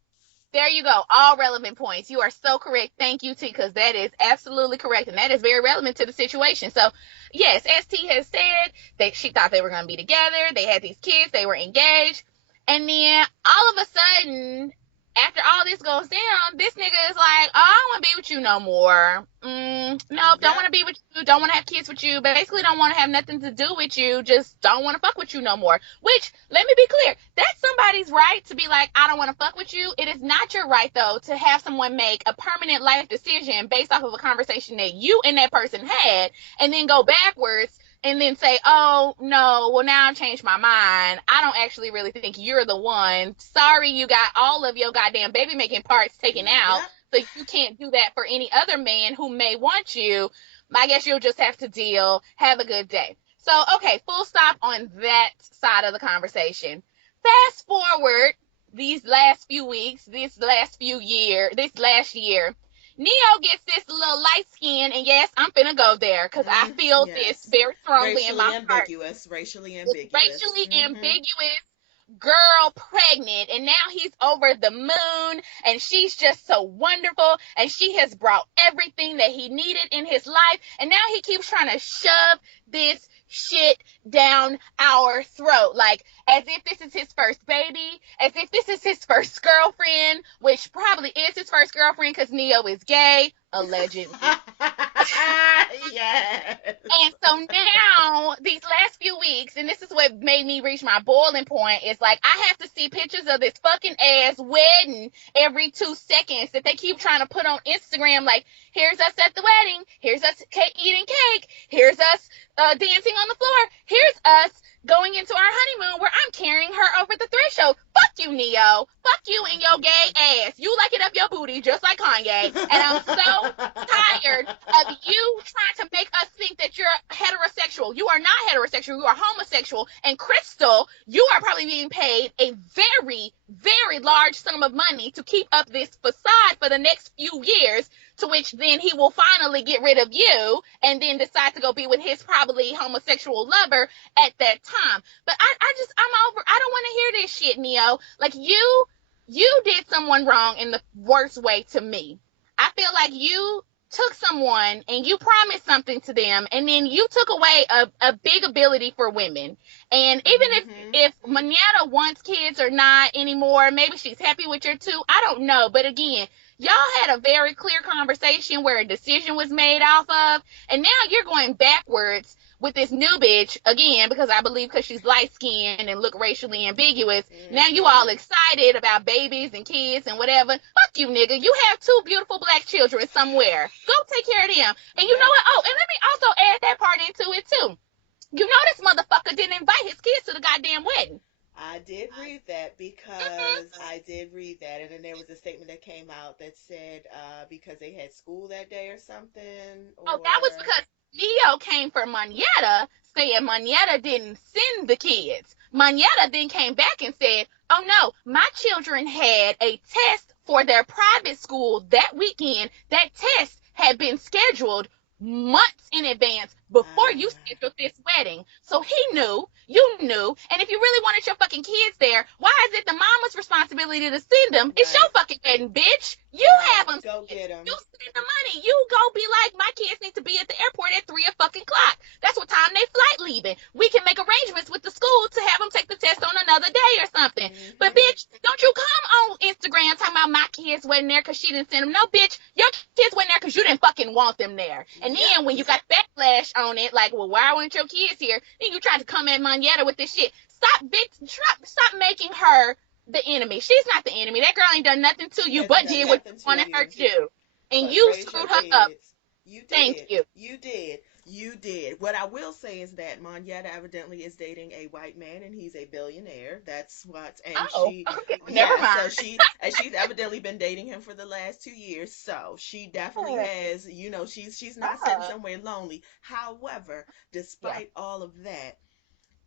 There you go. All relevant points. You are so correct. Thank you, T, because that is absolutely correct. And that is very relevant to the situation. So, yes, as T has said, that she thought they were going to be together. They had these kids. They were engaged. And then all of a sudden, after all this goes down, this nigga is like, oh, I don't want to be with you no more. Nope, don't want to be with you. Don't want to have kids with you. Basically, don't want to have nothing to do with you. Just don't want to fuck with you no more. Which, let me be clear, that's somebody's right to be like, I don't want to fuck with you. It is not your right, though, to have someone make a permanent life decision based off of a conversation that you and that person had, and then go backwards and then say, oh, no, well, now I've changed my mind. I don't actually really think you're the one. Sorry, you got all of your goddamn baby-making parts taken out, so you can't do that for any other man who may want you. I guess you'll just have to deal. Have a good day. So, okay, full stop on that side of the conversation. Fast forward these last few weeks, this last year, Neo gets this little light skin, and yes, I'm finna go there because I feel this very strongly in my heart. Racially ambiguous girl pregnant, and now he's over the moon, and she's just so wonderful, and she has brought everything that he needed in his life, and now he keeps trying to shove this shit down our throat, like as if this is his first baby, as if this is his first girlfriend, which probably is his first girlfriend because Neo is gay, allegedly. Yes. And so now, these last few weeks, and this is what made me reach my boiling point, is like, I have to see pictures of this fucking ass wedding every 2 seconds that they keep trying to put on Instagram, like, here's us at the wedding, here's us eating cake, here's us dancing on the floor, here's us going into our honeymoon where I'm carrying her over the threshold. Fuck you, Neo. Fuck you and your gay ass. You like it up your booty just like Kanye. And I'm so tired of you trying to make us think that you're heterosexual. You are not heterosexual. You are homosexual. And Crystal, you are probably being paid a very, very large sum of money to keep up this facade for the next few years, to which then he will finally get rid of you and then decide to go be with his probably homosexual lover at that time. But I'm over. I don't want to hear this shit, Neo. Like, you did someone wrong in the worst way to me. I feel like you took someone and you promised something to them, and then you took away a big ability for women. And even if Manietta wants kids or not anymore, maybe she's happy with your two, I don't know. But again, Y'all had a very clear conversation where a decision was made off of, and now you're going backwards with this new bitch again because I believe because she's light skinned and look racially ambiguous. Now you Mm-hmm. all excited about babies and kids and whatever. Fuck you, nigga. You have two beautiful black children somewhere. Go take care of them. And you know Yep. what? Oh, and let me also add that part into it too. You know this motherfucker didn't invite his kids to the goddamn wedding. I did read that because Mm-hmm. I did read that, and then there was a statement that came out that said because they had school that day or something, Oh, that was or because Neyo came for Manetta, saying Manetta didn't send the kids. Manetta then came back and said, "Oh no, my children had a test for their private school that weekend. That test had been scheduled months in advance before you uh, scheduled this wedding. So he knew, you knew, and if you really wanted your fucking kids there, why is it the mama's responsibility to send them? It's your right, fucking wedding, bitch. You right. have them Go sent. get You them. spend the money. You go be like, my kids need to be at the airport at 3 o'clock. That's what time they flight leaving. We can make arrangements with the school to have them take the test on another day or something. But Mm-hmm. bitch, don't you come on Instagram talking about my kids wasn't there because she didn't send them. No, bitch, your kids wasn't there because you didn't fucking want them there. And Yep. then when you got backlash on it, like, well, why weren't your kids here? Then you tried to come at Manetta with this shit. Stop making her the enemy. She's not the enemy. That girl ain't done nothing to She you hasn't but done did what you nothing to wanted her you to do. And but you raise your screwed her up. kids. You Thank did. you. You did. You did. What I will say is that Monyetta evidently is dating a white man and he's a billionaire. That's what, and Oh, she, okay. Never yeah, mind. so she's evidently been dating him for the last 2 years. So she definitely Yeah. has, she's not sitting Oh, somewhere lonely. However, yeah. despite all of that,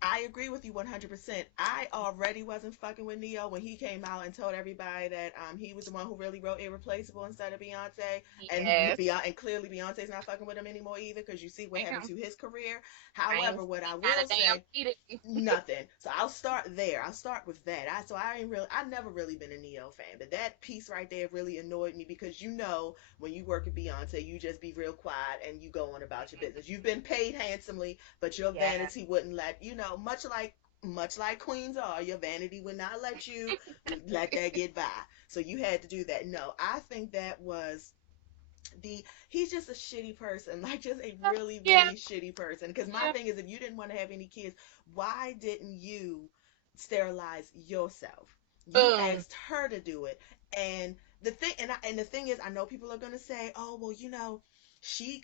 I agree with you 100%. I already wasn't fucking with Neo when he came out and told everybody that he was the one who really wrote Irreplaceable instead of Beyonce, and Yes. And clearly Beyonce's not fucking with him anymore either because you see what happened Damn. to his career. I ain't However, what I not a will damn say, cheater. nothing. So I'll start there. I'll start with that. I ain't really I never really been a Neo fan, but that piece right there really annoyed me because when you work at Beyonce, you just be real quiet and you go on about your business. You've been paid handsomely, but your Yeah. vanity wouldn't let much like queens are, your vanity would not let you let that get by. So you had to do that. No, I think that was the he's just a shitty person, like just a really Yeah. really shitty person, because my Yeah. thing is, if you didn't want to have any kids, why didn't you sterilize yourself? You Boom. asked her to do it. And the thing is, I know people are going to say, oh well, she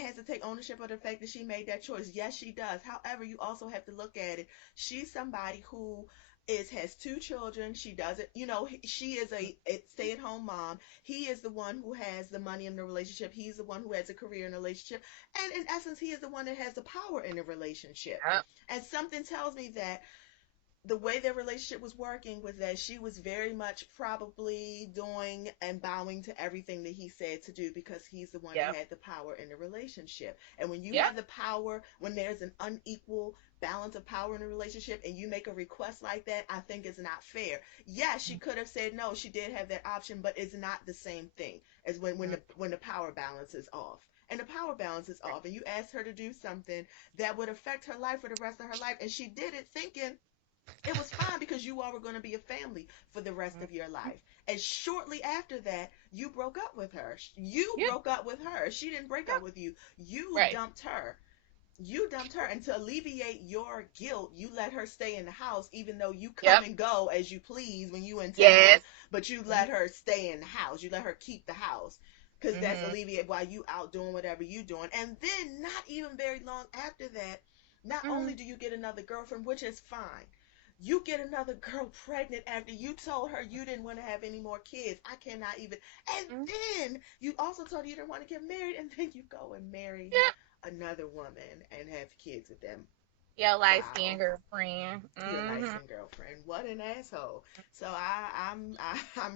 has to take ownership of the fact that she made that choice. Yes, she does. However, you also have to look at it. She's somebody who is has two children. She doesn't, she is a stay-at-home mom. He is the one who has the money in the relationship. He's the one who has a career in the relationship. And in essence, he is the one that has the power in the relationship. Yep. And something tells me that the way their relationship was working was that she was very much probably doing and bowing to everything that he said to do because he's the one that Yep. had the power in the relationship. And when you Yep. have the power, when there's an unequal balance of power in a relationship and you make a request like that, I think it's not fair. Yeah, she could have said no, she did have that option, but it's not the same thing as when the power balance is off. And the power balance is off, and you asked her to do something that would affect her life for the rest of her life, and she did it thinking it was fine because you all were going to be a family for the rest of your life. And shortly after that, you broke up with her. You Yeah. broke up with her. She didn't break Yeah. up with you. You Right. dumped her. You dumped her. And to alleviate your guilt, you let her stay in the house, even though you come Yep. and go as you please when you in town. Yes. But you Mm-hmm. let her stay in the house. You let her keep the house. Because that's Mm-hmm. alleviate while you out doing whatever you doing. And then, not even very long after that, not Mm-hmm. only do you get another girlfriend, which is fine, you get another girl pregnant after you told her you didn't want to have any more kids. I cannot even. And Mm-hmm. then you also told her you didn't want to get married, and then you go and marry Yep. another woman and have kids with them. Your light skinned Wow, girlfriend. your light Mm-hmm. skinned girlfriend. What an asshole. So I'm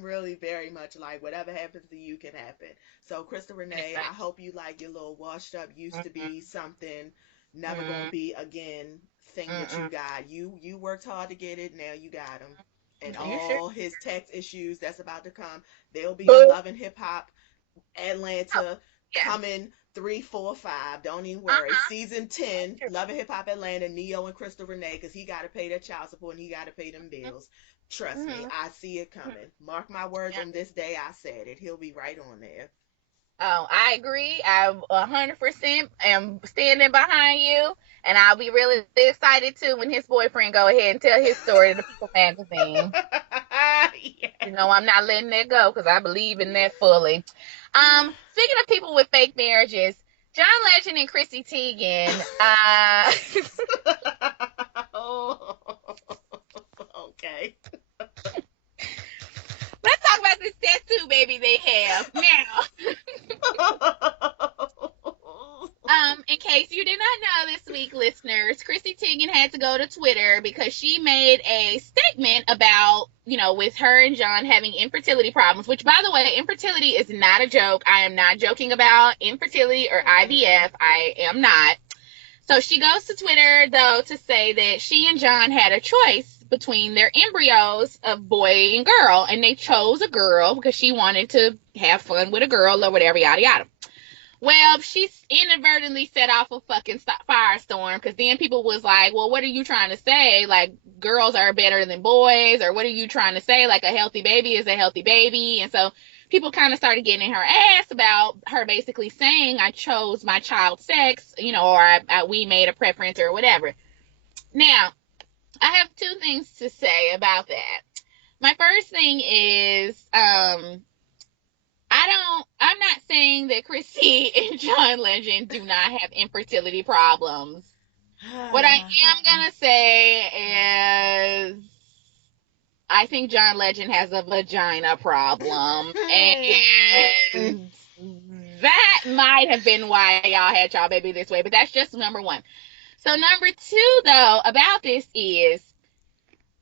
really very much like whatever happens to you can happen. So Krista Renee, I hope you like your little washed up used to be something, never gonna Mm-hmm. be again thing that you Mm-mm. got. You worked hard to get it. Now you got him. And Are you sure? all his tax issues that's about to come, they'll be on Boo. Love and Hip Hop Oh, Atlanta yeah. coming 3, 4, 5. Don't even worry. Uh-huh. Season 10, Love and Hip Hop Atlanta, Neo and Crystal Renee, because he got to pay that child support and he got to pay them bills. Trust me, Mhm. I see it Mhm. coming. Mark my words, Yeah. on this day I said it. He'll be right on there. Oh, I agree. I 100% am standing behind you, and I'll be really excited too when his boyfriend go ahead and tell his story to the People magazine. You Yes. know, I'm not letting that go because I believe in that fully. Speaking of people with fake marriages, John Legend and Chrissy Teigen. Oh, okay. Let's talk about this tattoo baby they have now. In case you did not know this week, listeners, Chrissy Teigen had to go to Twitter because she made a statement about, with her and John having infertility problems, which, by the way, infertility is not a joke. I am not joking about infertility or IVF. I am not. So she goes to Twitter, though, to say that she and John had a choice between their embryos of boy and girl, and they chose a girl because she wanted to have fun with a girl or whatever, yada, yada. Well, she inadvertently set off a fucking firestorm because then people was like, well, what are you trying to say? Like, girls are better than boys, or what are you trying to say? Like, a healthy baby is a healthy baby. And so people kind of started getting in her ass about her basically saying, I chose my child's sex, or we made a preference or whatever. Now, I have two things to say about that. My first thing is, I'm not saying that Chrissy and John Legend do not have infertility problems. What I am gonna say is I think John Legend has a vagina problem. And that might have been why y'all had y'all baby this way, but that's just number one. So number two though about this is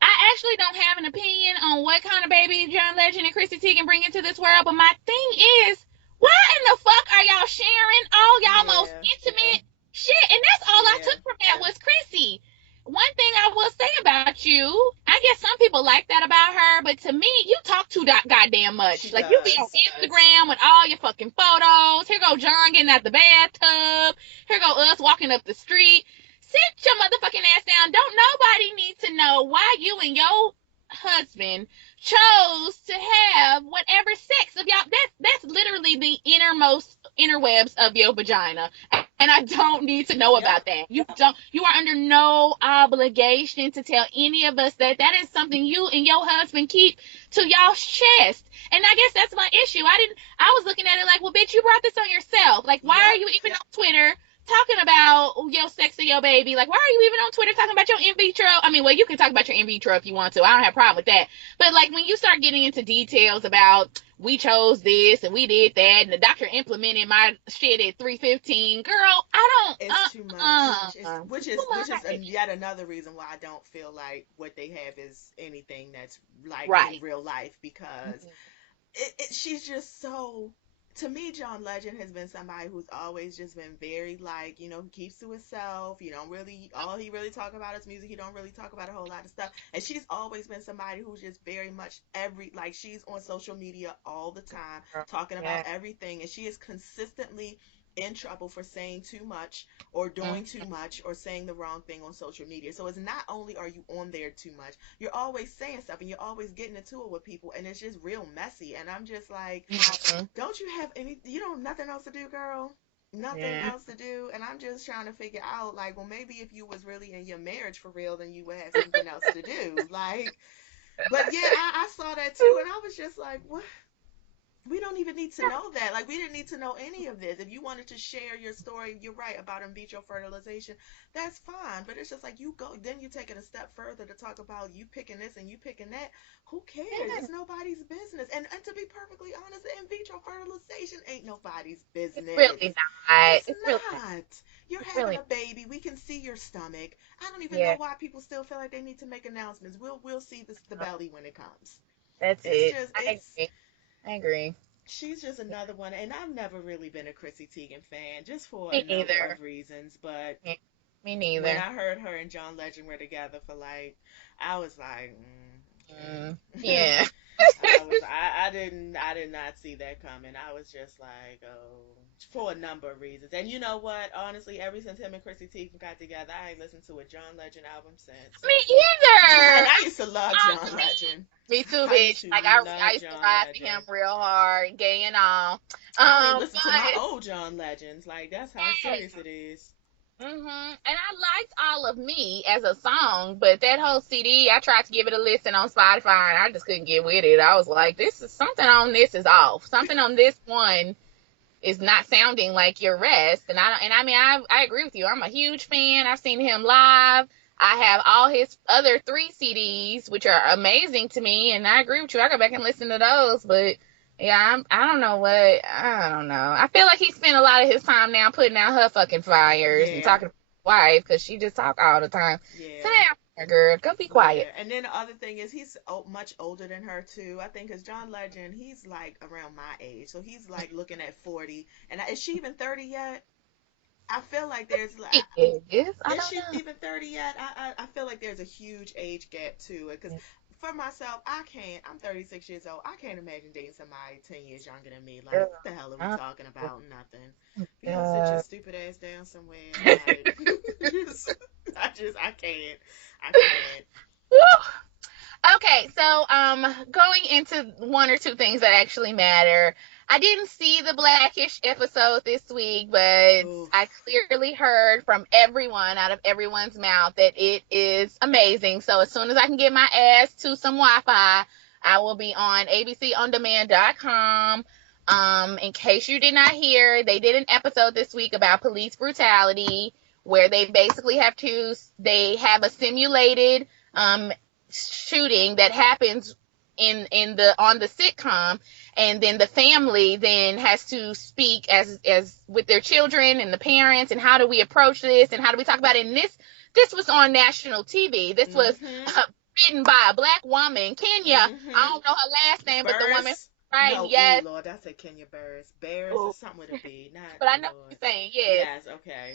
I actually don't have an opinion on what kind of baby John Legend and Chrissy Teigen bring into this world, but my thing is, why in the fuck are y'all sharing all y'all most Yeah. intimate shit? And that's all I Yeah. took from that was Chrissy. One thing I will say about you, I guess some people like that about her, but to me, you talk too goddamn She much. Like, you be on does. Instagram with all your fucking photos. Here go John getting out the bathtub. Here go us walking up the street. Sit your motherfucking ass down. Don't nobody need to know why you and your husband chose to have whatever sex of y'all. That's literally the innermost interwebs of your vagina. And I don't need to know Yep. about that. You are under no obligation to tell any of us that. That is something you and your husband keep to y'all's chest. And I guess that's my issue. I was looking at it like, well, bitch, you brought this on yourself. Like, why are Yep. you even on Twitter talking about your sex of your baby? Like, why are you even on Twitter talking about your in vitro? I mean, well, you can talk about your in vitro if you want to. I don't have a problem with that. But like, when you start getting into details about we chose this and we did that and the doctor implemented my shit at 3:15, girl, I It's don't too much. too Which is much. yet another reason why I don't feel like what they have is anything that's like in Right. real life, because she's just so, to me, John Legend has been somebody who's always just been very, like, he keeps to himself. You don't really, all he really talk about is music. He don't really talk about a whole lot of stuff. And she's always been somebody who's just very much like, she's on social media all the time talking about Yeah. everything, and she is consistently in trouble for saying too much or doing too Mm-hmm. much or saying the wrong thing on social media. So it's not only are you on there too much, you're always saying stuff and you're always getting into it with people, and it's just real messy. And I'm just like, Mm-hmm. don't you have any, nothing else to do, girl? Nothing Yeah. else to do. And I'm just trying to figure out, like, well, maybe if you was really in your marriage for real, then you would have something else to do. Like, but yeah, I saw that too, and I was just like, what? We don't even need to know that. Like, we didn't need to know any of this. If you wanted to share your story, you're right, about in vitro fertilization, that's fine. But it's just like, you go, then you take it a step further to talk about you picking this and you picking that. Who cares? Yeah. It's nobody's business. And to be perfectly honest, in vitro fertilization ain't nobody's It's business. really not. It's It's really not. not. You're It's having really a baby. We can see your stomach. I don't even know yeah. why people still feel like they need to make announcements. We'll see the belly when it comes. That's It's it. just I it's agree. I agree. she's just another one, and I've never really been a Chrissy Teigen fan, just for a Me number neither. of reasons. But Me, me when neither. I heard her and John Legend were together for, like, I was like, Mm, okay. yeah. I did not see that coming. I was just like, oh, for a number of reasons. And you know what? Honestly, ever since him and Chrissy Teigen got together, I ain't listened to a John Legend album since. Me So, and either. I used to love John Me, Legend. me too, I used bitch. to Like I love used to John ride for him Legend. real hard, gay and all. I don't even listen to my But old John Legends. Like that's how yes. serious it is. And I liked All of Me as a song, but that whole CD, I tried to give it a listen on Spotify, and I just couldn't get with it. I was like, this is something on this is off. Something on this one is not sounding like your rest. I mean, I agree with you. I'm a huge fan. I've seen him live. I have all his other 3 CDs, which are amazing to me, and I agree with you. I go back and listen to those, but yeah, I don't know I don't know. I feel like he spent a lot of his time now putting out her fucking fires and Yeah, talking to his wife because she just talk all the time. Sit yeah. down, girl. Go be Yeah, quiet. and then the other thing is he's much older than her too. I think because John Legend, he's like around my age, so he's like looking at 40. And is she even 30 yet? I feel like there's like, Yes, I is don't she know. even 30 yet? I feel like there's a huge age gap too. Because for myself, I can't. I'm 36 years old. I can't imagine dating somebody 10 years younger than me. Like, Girl, what the hell are we I talking about? Nothing. If you don't sit your don't stupid ass down somewhere, know. like, just, I can't. I can't. Okay, so going into one or two things that actually matter. I didn't see the Blackish episode this week, but I Oof. clearly heard from everyone out of everyone's mouth that it is amazing. So as soon as I can get my ass to some Wi-Fi, I will be on abcondemand.com. In case you did not hear, they did an episode this week about police brutality where they have a simulated um shooting that happens in the on the sitcom, and then the family then has to speak as with their children and the parents, and how do we approach this and how do we talk about it. And this was on national TV. This was Mm-hmm. written by a black woman, Kenya. I Mm-hmm. don't know her last name, but the woman Burris. writing, No, ooh, yes. Lord, I said Kenya Burris. Bears or Ooh, something with a B. Not, but I oh, know what Lord. you're saying, yes. Yes, okay.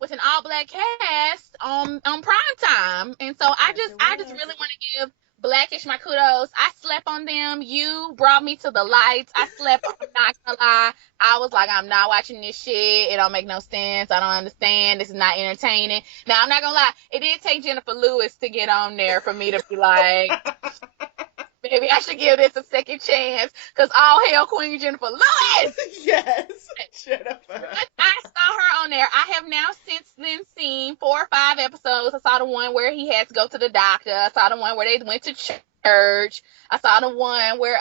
With an all black cast on prime time. And so Yes, it I just was. really want to give Blackish my kudos. I slept on them. You brought me to the lights. I slept. I'm not gonna lie. I was like, I'm not watching this shit. It don't make no sense. I don't understand. This is not entertaining. Now I'm not gonna lie. It did take Jennifer Lewis to get on there for me to be like, maybe I should give this a second chance. Cause all hail Queen Jennifer Lewis. Yes, Jennifer. I saw her on there. I have now since then seen 4 or 5 episodes. I saw the one where he had to go to the doctor. I saw the one where they went to church. I saw the one where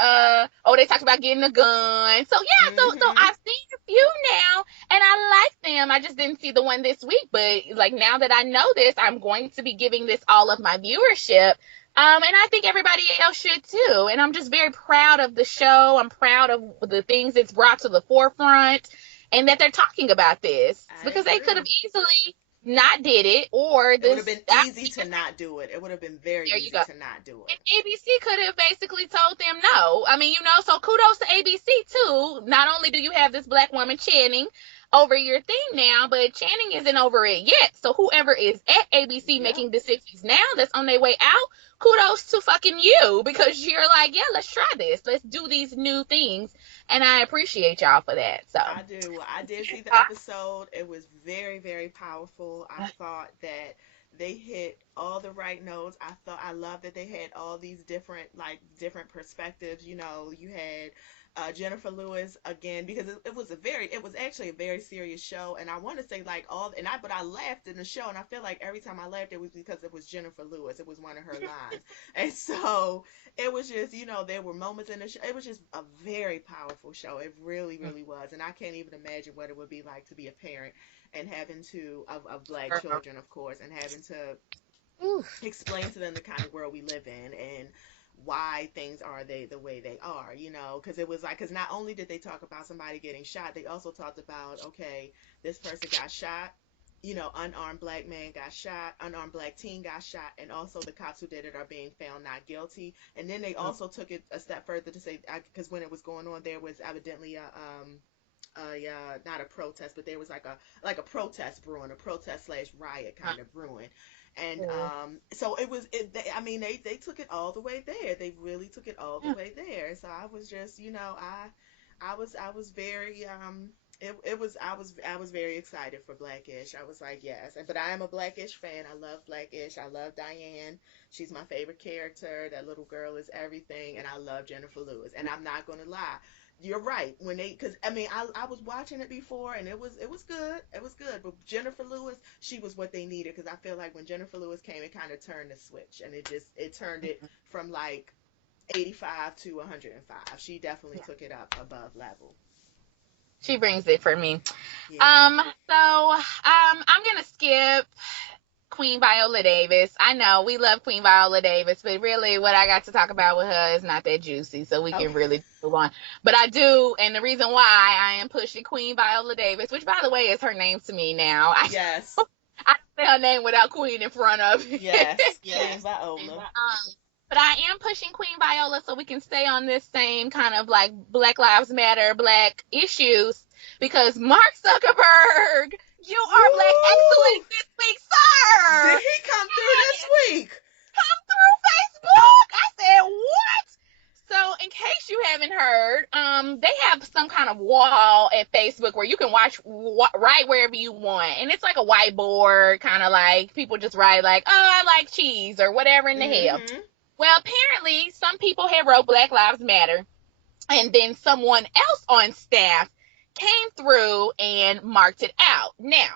they talked about getting a gun. So yeah, so Mm-hmm. I've seen a few now and I like them. I just didn't see the one this week, but like now that I know this, I'm going to be giving this all of my viewership. And I think everybody else should too. And I'm just very proud of the show. I'm proud of the things it's brought to the forefront and that they're talking about this I because they could have agree. easily not did it or It would have this been easy to not do it. It would have been very there you easy go. to not do And it. ABC could have basically told them no. I mean, so kudos to ABC too. Not only do you have this black woman Channing over your thing now, but Channing isn't over it yet. So whoever is at ABC Yep. making decisions now that's on their way out, kudos to fucking you because you're like, yeah, let's try this. Let's do these new things. And I appreciate y'all for that. So I do. Well, I did see the episode. It was very, very powerful. I thought that they hit all the right notes. I love that they had all these different perspectives. You had Jennifer Lewis again because it was actually a very serious show, and I want to say like but I laughed in the show, and I feel like every time I laughed it was because it was Jennifer Lewis. It was one of her lines, and so it was just, there were moments in the show. It was just a very powerful show. It really, really was. And I can't even imagine what it would be like to be a parent and having of black children, of course, and having to explain to them the kind of world we live in and why things are the way they are, because it was like, because not only did they talk about somebody getting shot, they also talked about, okay, this person got shot, unarmed black man got shot, unarmed black teen got shot, and also the cops who did it are being found not guilty. And then they also took it a step further to say, because when it was going on, there was evidently not a protest, but there was like a protest brewing, a protest slash riot kind of brewing. And Mm. so I mean, they took it all the way there. They really took it all the Yeah. way there. So I was just, I was very it was I was very excited for Blackish. I was like, yes. But I am a Blackish fan. I love Blackish. I love Diane. She's my favorite character. That little girl is everything. And I love Jennifer Lewis. And I'm not gonna lie, you're right. When they, because I mean, I was watching it before, and it was good. It was good. But Jennifer Lewis, she was what they needed, because I feel like when Jennifer Lewis came, it kind of turned the switch, and it turned it from like 85 to 105. She definitely Yeah. took it up above level. She brings it for me. Yeah. I'm gonna skip Queen Viola Davis. I know we love Queen Viola Davis, but really what I got to talk about with her is not that juicy, so we can Okay. really move on. But I do, and the reason why I am pushing Queen Viola Davis, which by the way is her name to me now. Yes. I say her name without Queen in front of it. Yes. Queen Viola. But I am pushing Queen Viola so we can stay on this same kind of like Black Lives Matter, Black issues, because Mark Zuckerberg, you are Black Woo! excellence this week, sir. Did he come through this Yes, week? come through Facebook. I said, what? So, in case you haven't heard, they have some kind of wall at Facebook where you can watch right wherever you want, and it's like a whiteboard, kind of like people just write like, "Oh, I like cheese" or whatever in the hell. Mm-hmm. Well, apparently, some people have wrote Black Lives Matter, and then someone else on staff came through and marked it out. Now,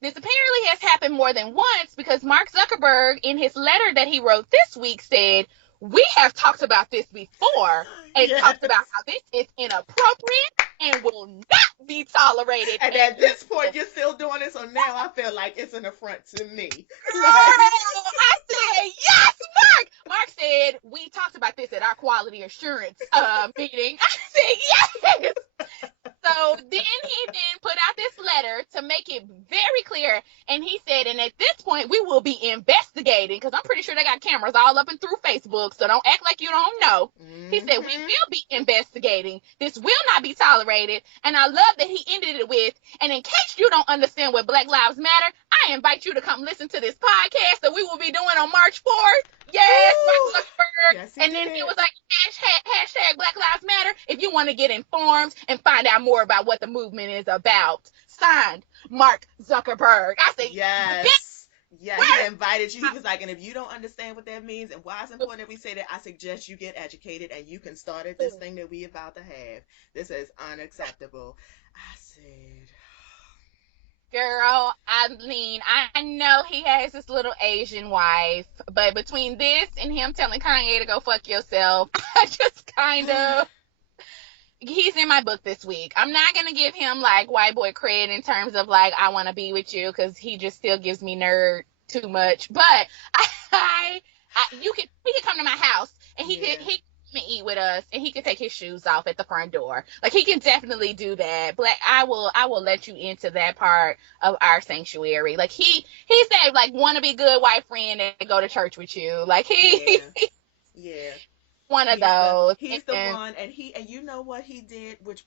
this apparently has happened more than once because Mark Zuckerberg, in his letter that he wrote this week, said, "We have talked about this before and talked about Yes. how this is inappropriate and will not be tolerated." And And at this point, you're still doing it, so now I feel like it's an affront to me. girl, Like, I said, yes, Mark. Mark said, "We talked about this at our quality assurance meeting." I said, yes. So then he then put out this letter to make it very clear. And he said, and at this point, we will be investigating, because I'm pretty sure they got cameras all up and through Facebook. So don't act like you don't know. He said, we mm-hmm. will be investigating. This will not be tolerated. And I love that he ended it with, and in case you don't understand what Black Lives Matter, I invite you to come listen to this podcast that we will be doing on March 4th. Yes, Woo! Mark Zuckerberg. Yes, he And then it did. was like hashtag Black Lives Matter if you want to get informed and find out more about what the movement is about. Signed, Mark Zuckerberg. I say, Yes. Yeah, he bitch, invited you. He was like, and if you don't understand what that means and why it's important that we say that, I suggest you get educated and you can start at this thing that we about to have. This is unacceptable. I said, girl, I mean, I know he has this little Asian wife, but between this and him telling Kanye to go fuck yourself, I just kind of, he's in my book this week. I'm not gonna give him like white boy cred in terms of like I want to be with you, because he just still gives me nerd too much. But I, he could come to my house and yeah. he can eat with us, and he can take his shoes off at the front door. Like he can definitely do that. But I will let you into that part of our sanctuary. Like he's that like wanna be good white friend that go to church with you. Like he Yeah. Yeah. one of those. He's the And one, and you know what he did, which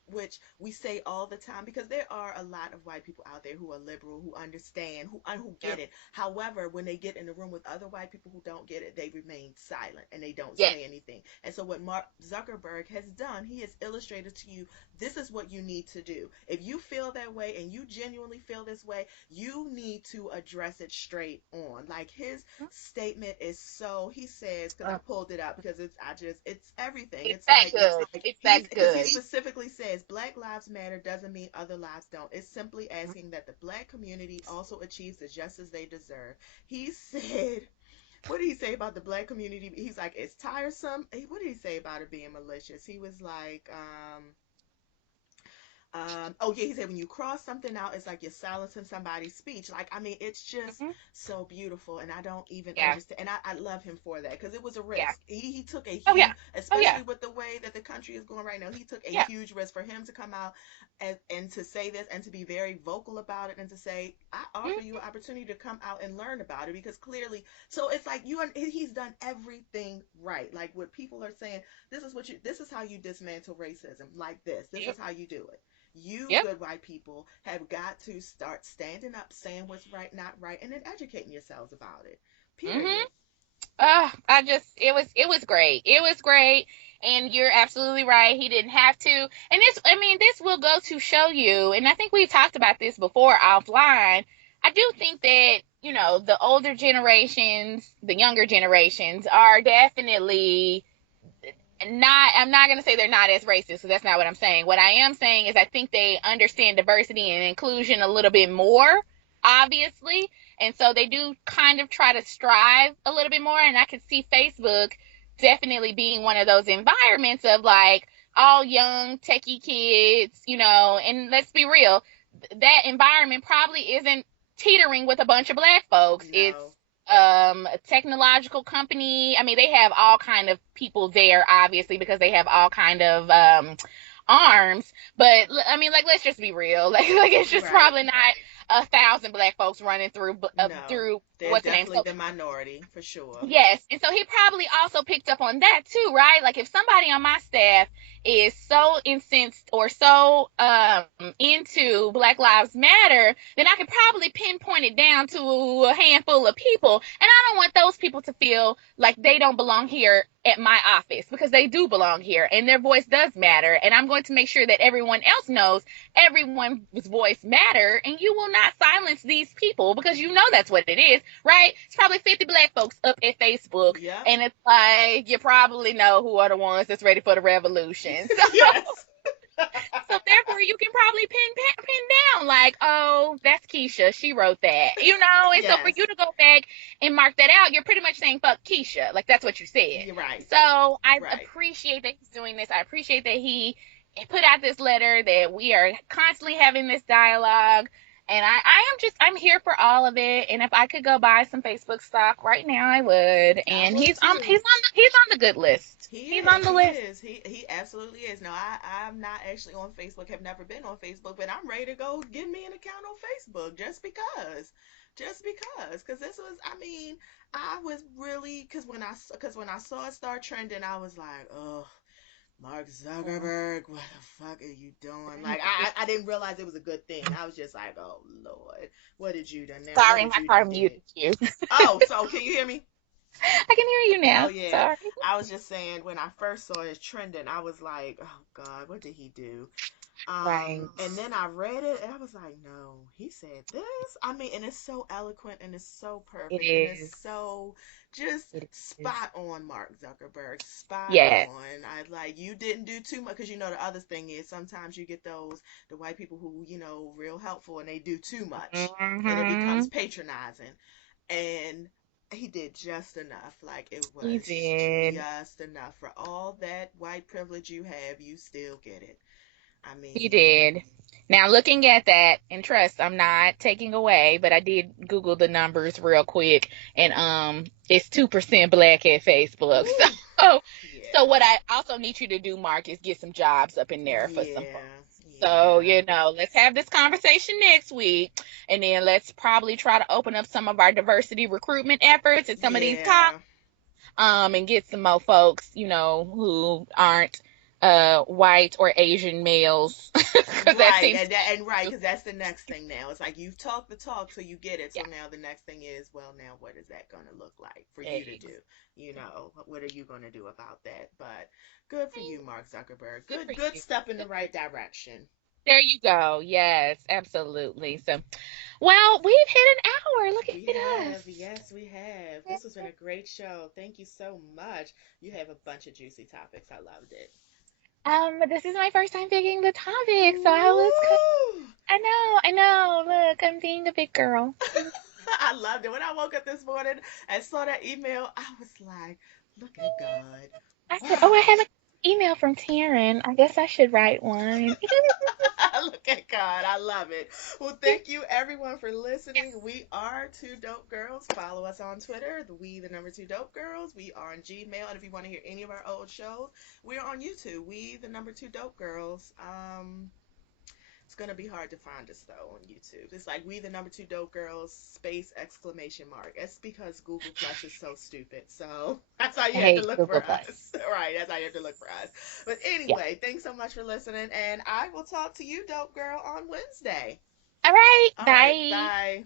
we say all the time, because there are a lot of white people out there who are liberal, who understand, who yeah, get it. However, when they get in the room with other white people who don't get it, they remain silent and they don't yeah. say anything. And so what Mark Zuckerberg has done, he has illustrated to you, this is what you need to do. If you feel that way and you genuinely feel this way, you need to address it straight on. Like his statement is so, he says, because I pulled it up, because it's everything. It's It's that like good. It's that because he good. specifically says Black Lives Matter doesn't mean other lives don't. It's simply asking that the black community also achieves the justice they deserve. He said, what did he say about the black community? He's like, it's tiresome. What did he say about it being malicious? He was like, oh yeah, he said when you cross something out, it's like you're silencing somebody's speech. Like, I mean, it's just Hmm. so beautiful, and I don't even Yeah, understand. And I love him for that, because it was a yeah. risk. He took a Oh yeah. huge, Oh yeah. especially with the way that the country is going right now. He took a Yeah. huge risk for him to come out and to say this and to be very vocal about it and to say, I offer Mm-hmm. you an opportunity to come out and learn about it, because clearly, so it's like he's done everything right. Like what people are saying, this is how you dismantle racism. Like this Yep. is how you do it. You Yep. good white people have got to start standing up, saying what's right, not right, and then educating yourselves about it. Mhm. Period. It was great. It was great. And you're absolutely right. He didn't have to. And this will go to show you, and I think we've talked about this before offline. I do think that, the older generations, the younger generations are definitely I'm not going to say they're not as racist, because that's not what I'm saying. What I am saying is I think they understand diversity and inclusion a little bit more, obviously. And so they do kind of try to strive a little bit more. And I could see Facebook definitely being one of those environments of like all young techie kids, and let's be real, that environment probably isn't teetering with a bunch of black folks. It's No. a technological company. I mean, they have all kind of people there, obviously, because they have all kind of arms. But I mean, like, let's just be real. Like it's just Right. probably not 1,000 black folks running No. through They're what's the name. definitely So the minority for sure. yes, and so he probably also picked up on that too, right? Like if somebody on my staff is so incensed or so into Black Lives Matter, then I could probably pinpoint it down to a handful of people, and I don't want those people to feel like they don't belong here at my office, because they do belong here and their voice does matter, and I'm going to make sure that everyone else knows everyone's voice matter, and you will not silence these people, because that's what it is, right? It's probably 50 black folks up at Facebook, Yep. and it's like you probably know who are the ones that's ready for the revolution. Yes. So therefore, you can probably pin down like, oh, that's Keisha. She wrote that, And so for Yes. you to go back and mark that out, you're pretty much saying fuck Keisha. Like that's what you said. You're right. So I Right. appreciate that he's doing this. I appreciate that he put out this letter, that we are constantly having this dialogue. And I'm here for all of it. And if I could go buy some Facebook stock right now, I would. I And would too. he's on the good list. He He's on is. the He list. is. He absolutely is. No, I'm not actually on Facebook. Have never been on Facebook, but I'm ready to go give me an account on Facebook just because. Just because. Because this was. I mean, I was really because when I saw it start trending, I was like, oh. Mark Zuckerberg, what the fuck are you doing? Like, I didn't realize it was a good thing. I was just like, oh Lord, what did you done now? What Sorry, did my you car done muted did? you. Oh, so can you hear me? I can hear you Oh now. yeah. Sorry. I was just saying when I first saw it trending, I was like, oh God, what did he do? Right. And then I read it and I was like, no, he said this. I mean, and it's so eloquent and it's so It perfect and it's is. so just It is. spot on, Mark Zuckerberg. Spot Yes. on. I like you didn't do too much because the other thing is sometimes you get the white people who real helpful and they do too much and it becomes Mm-hmm. patronizing. And he did just enough. Like it He was did. just enough for all that white privilege you have. You still get it. I He mean, did. Now, looking at that, and trust, I'm not taking away, but I did Google the numbers real quick, and it's 2% black at Facebook. ooh, So, so yeah, what I also need you to do, Mark, is get some jobs up in there for some folks. yeah, So, yeah, let's have this conversation next week, and then let's probably try to open up some of our diversity recruitment efforts at some of these colleges, yeah. and get some more folks, who aren't white or Asian males, because that Right, seems and right, to, because that's the next thing now. It's like you've talked the talk, so you get it. So yeah, now the next thing is, well, now what is that going to look like for you to do? eggs. What are you going to do about that? But good for you, Mark Zuckerberg. Good for Good you. step in the Good for right you. direction. There you go. Yes, absolutely. So, well, we've hit an hour. Look We at us. have, yes, we have. This has been a great show. Thank you so much. You have a bunch of juicy topics. I loved it. This is my first time picking the topic, so Woo! I know. Look, I'm being a big girl. I loved it. When I woke up this morning and saw that email, I was like, look at God. I said, oh, I have Wow. an email from Taryn. I guess I should write one. Look at God. I love it. Well, thank you everyone for listening. We are Two Dope Girls. Follow us on Twitter, the number two dope girls. We are on Gmail. And if you want to hear any of our old shows, we're on YouTube. We the number two dope girls. It's gonna be hard to find us though on YouTube. It's like we the number two dope girls space exclamation mark. It's because Google Plus is so stupid. So that's how I you have to hate look for Google Plus. us. Right, that's how you have to look for us. But Yeah. anyway, thanks so much for listening, and I will talk to you, dope girl, on Wednesday. All right. All right, Bye. bye.